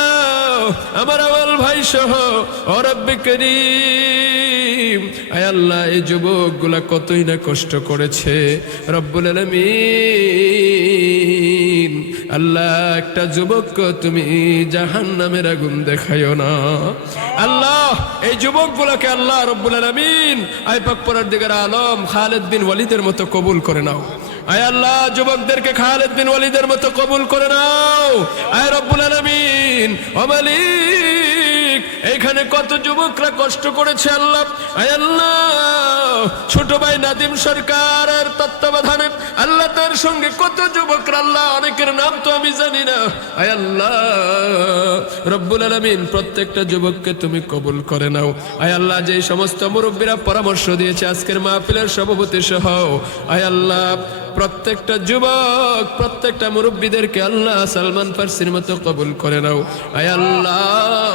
আমার আওয়াল ভাই সহ ও রব্বে করিম, আয় আল্লাহ এই যুবকগুলা কতই না কষ্ট করেছে রব্বুল আলামিন আল্লাহ, একটা যুবককে তুমি জাহান্নামের আগুন দেখাইও না আল্লাহ। এই যুবকগুলোকে আল্লাহ রব্বুল আলামিন আয় পাক পরওয়ারদিগার আলম খালিদ বিন ওয়ালিদের মতো কবুল করে নাও। আয় আল্লাহ যুবকদেরকে খালিদ বিন ওয়ালিদের মতো কবুল করে নাও আয় রব্বুল আলামিন। ও মালিক, এইখানে কত যুবকরা কষ্ট করেছে আল্লাহ, আয় আল্লাহ ছোট ভাই নাদিম সরকারের তত্ত্বাবধানে আল্লাহ তার সঙ্গে কত যুবকরা আল্লাহ, অনেকের নাম তো আমি জানি না, আয় আল্লাহ রব্বুল আলামিন প্রত্যেকটা যুবককে তুমি কবুল করে নাও। আয় আল্লাহ যেই সমস্ত মুরব্বীরা পরামর্শ দিয়েছে আজকের মাহফিলের সভাপতি সহ, আয় আল্লাহ প্রত্যেকটা যুবক প্রত্যেকটা মুরব্বীদেরকে আল্লাহ সালমান ফার্সির মতো কবুল করে নাও। আয় আল্লাহ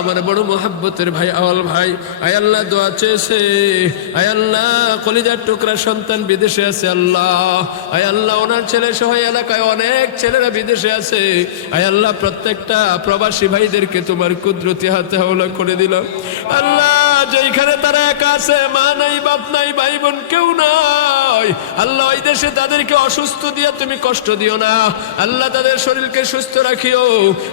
আমার বড় মোহাব্বতের ভাই আওয়াল ভাই, আয় আল্লাহ দোয়া চেয়েছে, আয় আল্লাহ কলিজার টুকরা সন্তান বিদেশে আছে আল্লাহ, আয় আল্লাহ ওনার ছেলে সহ এলাকায় অনেক ছেলেরা বিদেশে আছে, আয় আল্লাহ প্রত্যেকটা প্রবাসী ভাইদেরকে তোমার কুদরতি হাতে হাওলা করে দিল আল্লাহ। যেখানে তারা একা আছে, মা নাই বাপ নাই ভাই বোন কেউ নাই আল্লাহ, ওই দেশে তাদেরকে অসুস্থ দিয়া তুমি কষ্ট দিও না আল্লাহ, তাদের শরীরকে সুস্থ রাখিও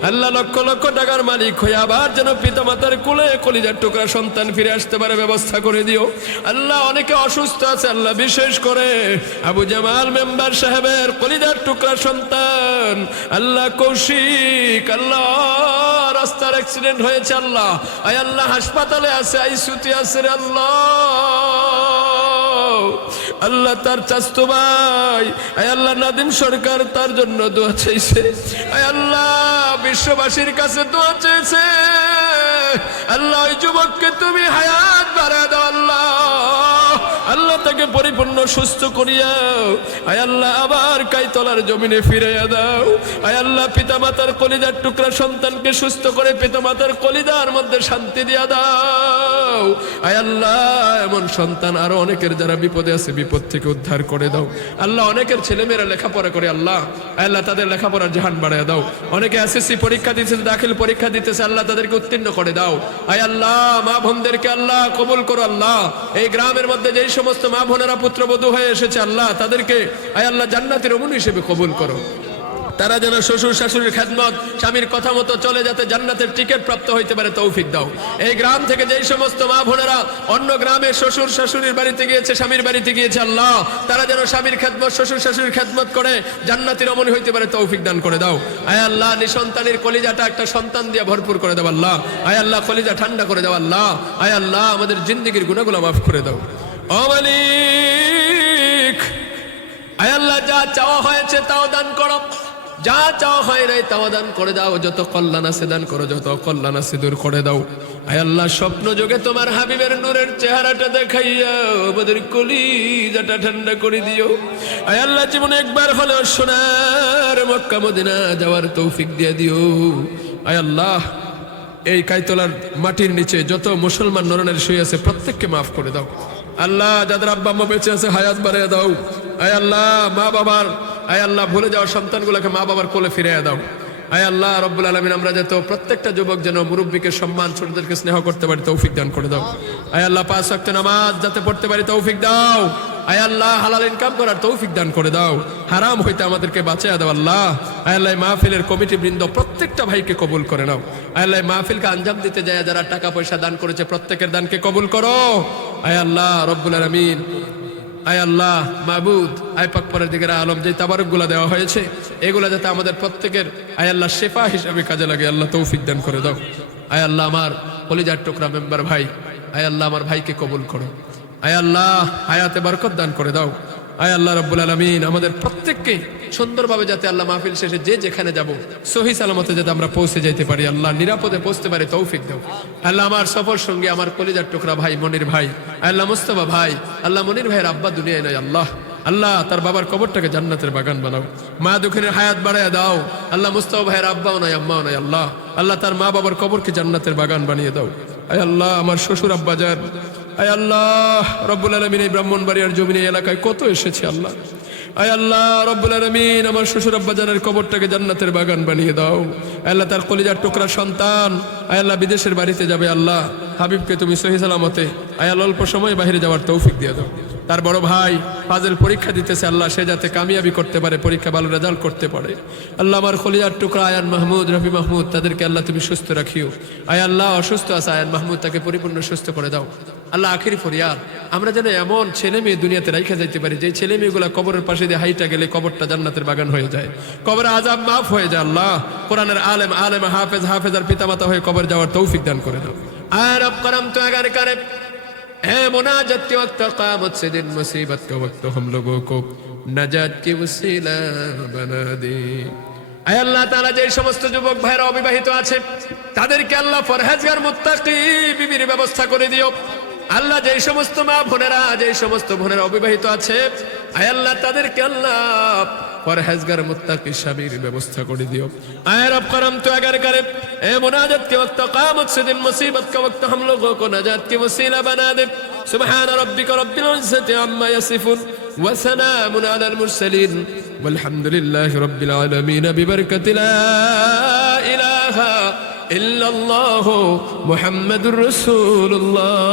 আল্লাহ। লক্ষ লক্ষ টাকার মালিক হয়ে আবার যেন পিতা মাতার কোলে কলিজার টুকরা সন্তান ফিরে আসতে পারে ব্যবস্থা করে দিও আল্লাহ। অনেকে অসুস্থ আছে আল্লাহ, বিশেষ করে আবু জামাল মেম্বার সাহেবের কলিজার টুকরা সন্তান আল্লাহ কৌশিক, আল্লাহ রাস্তার অ্যাক্সিডেন্ট হয়েছে আল্লাহ, আয় আল্লাহ হাসপাতালে আছে, আইসিইউতে আছে রে আল্লাহ। আল্লাহ তার চাচতো ভাই আয় আল্লাহ নাদিম সরকার তার জন্য দোয়া চাইছে, আয় আল্লাহ বিশ্ববাসীর কাছে দোয়া চেয়েছে আল্লাহ। ওই যুবককে তুমি হায়াত বাড়ায় দাও আল্লাহ, আল্লাহ তাকে পরিপূর্ণ সুস্থ করিয়াও আয় আল্লাহ, আবার কাইতলার জমিনে ফিরাইয়া দাও আয় আল্লাহ। পিতা মাতার কলিজার টুকরা সন্তানকে সুস্থ করে পিতা মাতার কলিজার মধ্যে শান্তি দিয়া দাও আয় আল্লাহ। এমন সন্তান আরো অনেকের যারা বিপদে আছে বিপদ থেকে উদ্ধার করে দাও আল্লাহ। অনেকের ছেলেমেয়েরা লেখাপড়া করে আল্লাহ, আল্লাহ তাদের লেখাপড়ার জাহান বাড়ায় দাও। অনেকে এসএসসি পরীক্ষা দিতেছে, দাখিল পরীক্ষা দিতেছে আল্লাহ, তাদেরকে উত্তীর্ণ করে দাও আয় আল্লাহ। মা বোনদেরকে আল্লাহ কবুল করো আল্লাহ। এই গ্রামের মধ্যে যেই সমস্ত মা বোনেরা পুত্রবধূ হয়ে এসেছে আল্লাহ, তাদেরকে আয় আল্লাহ জান্নাতের অমুন হিসেবে কবুল করো। তারা যেন শ্বশুর শাশুড়ির খেদমত স্বামীর কথা মতো চলে যাতে জান্নাতের টিকিট প্রাপ্ত হইতে পারে তৌফিক দাও। এই গ্রাম থেকে যেই সমস্ত মা বোনেরা অন্য গ্রামে শ্বশুর শাশুড়ির বাড়িতে গিয়েছে, স্বামীর বাড়িতে গিয়েছে আল্লাহ, তারা যেন স্বামীর খেদমত শ্বশুর শাশুড়ির খেদমত করে জান্নাতের অমন হইতে পারে তৌফিক দান করে দাও আয় আল্লাহ। নিঃসন্তানের কলিজাটা একটা সন্তান দিয়ে ভরপুর করে দাও আল্লাহ, আয় আল্লাহ কলিজা ঠান্ডা করে দাও আল্লাহ, আয় আল্লাহ আমাদের জিন্দেগির গুনাহগুলো মাফ করে দাও। ও মালিক, আয় আল্লাহ যা চাওয়া হয়েছে তাও দান করো, যা চাওয়া হয় নাই তাও দান করে দাও। যত কল্যাণ আছে দান করো, যত অকল্যাণ আছে দূর করে দাও আয় আল্লাহ। স্বপ্ন যোগে তোমার হাবিবের নূরের চেহারাটা দেখাইয়া আমাদের কলিজাটা ঠান্ডা করে দিও আয় আল্লাহ। জীবনে একবার হলেও সোনার মক্কা মদিনা যাওয়ার তৌফিক দিয়ে দিও আয় আল্লাহ। এই কাইতলার মাটির নিচে যত মুসলমান নরনারী শুয়ে আছে প্রত্যেককে মাফ করে দাও আল্লাহ। যাদের আব্বা আম্মা বেঁচে আছে হায়াত বাড়িয়ে দাও আয় আল্লাহ। মা বাবার আয় আল্লাহ ভুলে যাওয়া সন্তানগুলোকে মা বাবার কোলে ফিরিয়ে দাও আয় আল্লাহ রব্বুল আলামিন। আমরা যাতে প্রত্যেকটা যুবক যেন মুরব্বীকে সম্মান, ছোটদেরকে স্নেহ করতে পারি তৌফিক দান করে দাও আয় আল্লাহ। 5 ওয়াক্ত নামাজ যাতে পড়তে পারি তৌফিক দাও আয় আল্লাহ হালাল ইনকাম করার তৌফিক দান করে দাও, হারাম হইতে আমাদেরকে বাঁচিয়ে দাও আল্লাহ। আয় আল্লাহ মাহফিলের কমিটি বৃন্দ প্রত্যেকটা ভাইকে কবুল করে নাও। আয় আল্লাহ মাহফিলকে আঞ্জাম দিতে যায় যারা টাকা পয়সা দান করেছে প্রত্যেকের দানকে কবুল করো। আয় আল্লাহ রব্বুল আলামিন, আয় আল্লাহ মাহবুদ, আয় পাক পরদিগার আলম, যে তাবারকগুলো দেওয়া হয়েছে এগুলা যাতে আমাদের প্রত্যেকের আয় আল্লাহ শেফা হিসাবে কাজে লাগে আল্লাহ তৌফিক দান করে দাও। আয় আল্লাহ আমার কলিজার টুকরা মেম্বার ভাই, আয় আল্লাহ আমার ভাইকে কবুল করো। আয় আল্লাহ হায়াতে বরকত দান করে দাও। আয় আল্লাহ রাব্বুল আলামিন আমাদের প্রত্যেককে সুন্দরভাবে যাতে আল্লাহ মাহফিল শেষে যে যেখানে যাব সহি সালামতে যাতে আমরা পৌঁছে যেতে পারি, আল্লাহ নিরাপদে পৌঁছতে পারি তৌফিক দাও। আল্লাহ আমার সফর সঙ্গে আমার কলিজার টুকরা ভাই মনির ভাই, আল্লাহ মুস্তাফা ভাই, আল্লাহ মনির ভাইয়ের আব্বা দুনিয়ায় নাই আল্লাহ, আল্লাহ তার বাবার কবরটাকে জান্নাতের বাগান বানাও, মা দুঃখের হায়াত বাড়ায় দাও। আল্লাহ মুস্তাফা ভাইয়ের আব্বাও নাই আম্মাও নাই আল্লাহ, আল্লাহ তার মা বাবার কবরকে জান্নাতের বাগান বানিয়ে দাও। আয় আল্লাহ আমার শ্বশুর আব্বা যান, আয় আল্লাহ রব্বুল আলামিন এই ব্রাহ্মণবাড়িয়ার জমিনে এলাকায় কত এসেছে আল্লাহ, আয় আল্লাহ রব্বুল আলামিন আমার শ্বশুর আব্বা জানের কবরটাকে জান্নাতের বাগান বানিয়ে দাও। আল্লাহ তার কলিজার টুকরা সন্তান আয় আল্লাহ বিদেশের বাড়িতে যাবে আল্লাহ, হাবিবকে তুমি সহি সালামতে আয় আল্লাহ অল্প সময় বাইরে যাওয়ার তৌফিক দিয়ে দাও। তার বড় ভাই ফাজেল পরীক্ষা দিতেছে আল্লাহ, সে যাতে কামিয়াবি করতে পারে, পরীক্ষা ভালো রেজাল্ট করতে পারে। আল্লাহ আমার কলিজার টুকরা আয়ান মাহমুদ, রফি মাহমুদ, তাদেরকে আল্লাহ তুমি সুস্থ রাখিও। আয় আল্লাহ অসুস্থ আছে আয়ান মাহমুদ, তাকে পরিপূর্ণ সুস্থ করে দাও। আল্লাহ আখিরি ফরিয়াদ, আমরা যেন এমন ছেলে মেয়ে দুনিয়াতে রাইখা যাইতে পারি যে ছেলে মেয়েগুলা কবরের পাশে দিয়ে হাইটা গেলে কবরটা জান্নাতের বাগান হয়ে যায়, কবরে আযাব মাফ হয়ে যায়। আল্লাহ কোরআনের আলেম আলেম হাফেজ হাফেজার পিতামাতা হয়ে কবর যাওয়ার তৌফিক দান করে দাও। আর রব করম তো আগার করে है मुनाजत के वक्त क़यामत से दिन मुसीबत का वक्त हम लोगों को नजात की वसीला बना दे। আয় আল্লাহ তাআলা যে সমস্ত যুবক ভাইরা অবিবাহিত আছে তাদেরকে আল্লাহ পরহেজগার মুত্তাকি বিবির ব্যবস্থা করে দিও। আল্লাহ যে সমস্ত মা বোনেরা, যে সমস্ত বোনেরা অবিবাহিত আছে আয় আল্লাহ তাদেরকে আল্লাহ পরহেজগার মুত্তাকি স্বামীর ব্যবস্থা করে দিও। আয় রব করম তো अगर करे ए मुनाजत के वक्त क़यामत से दिन मुसीबत का वक्त हम लोगों को नजात की वसीला बना दे। सुब्हान रब्बिक रब्बिल इज्जति अम्मा यसिफून व सलामुन अलल मुरसलीन वल्हम्दुलिल्लाहि रब्बिल आलमीन बिबरकति ला इलाहा इल्लल्लाहु मुहम्मदुर रसूलुल्लाह।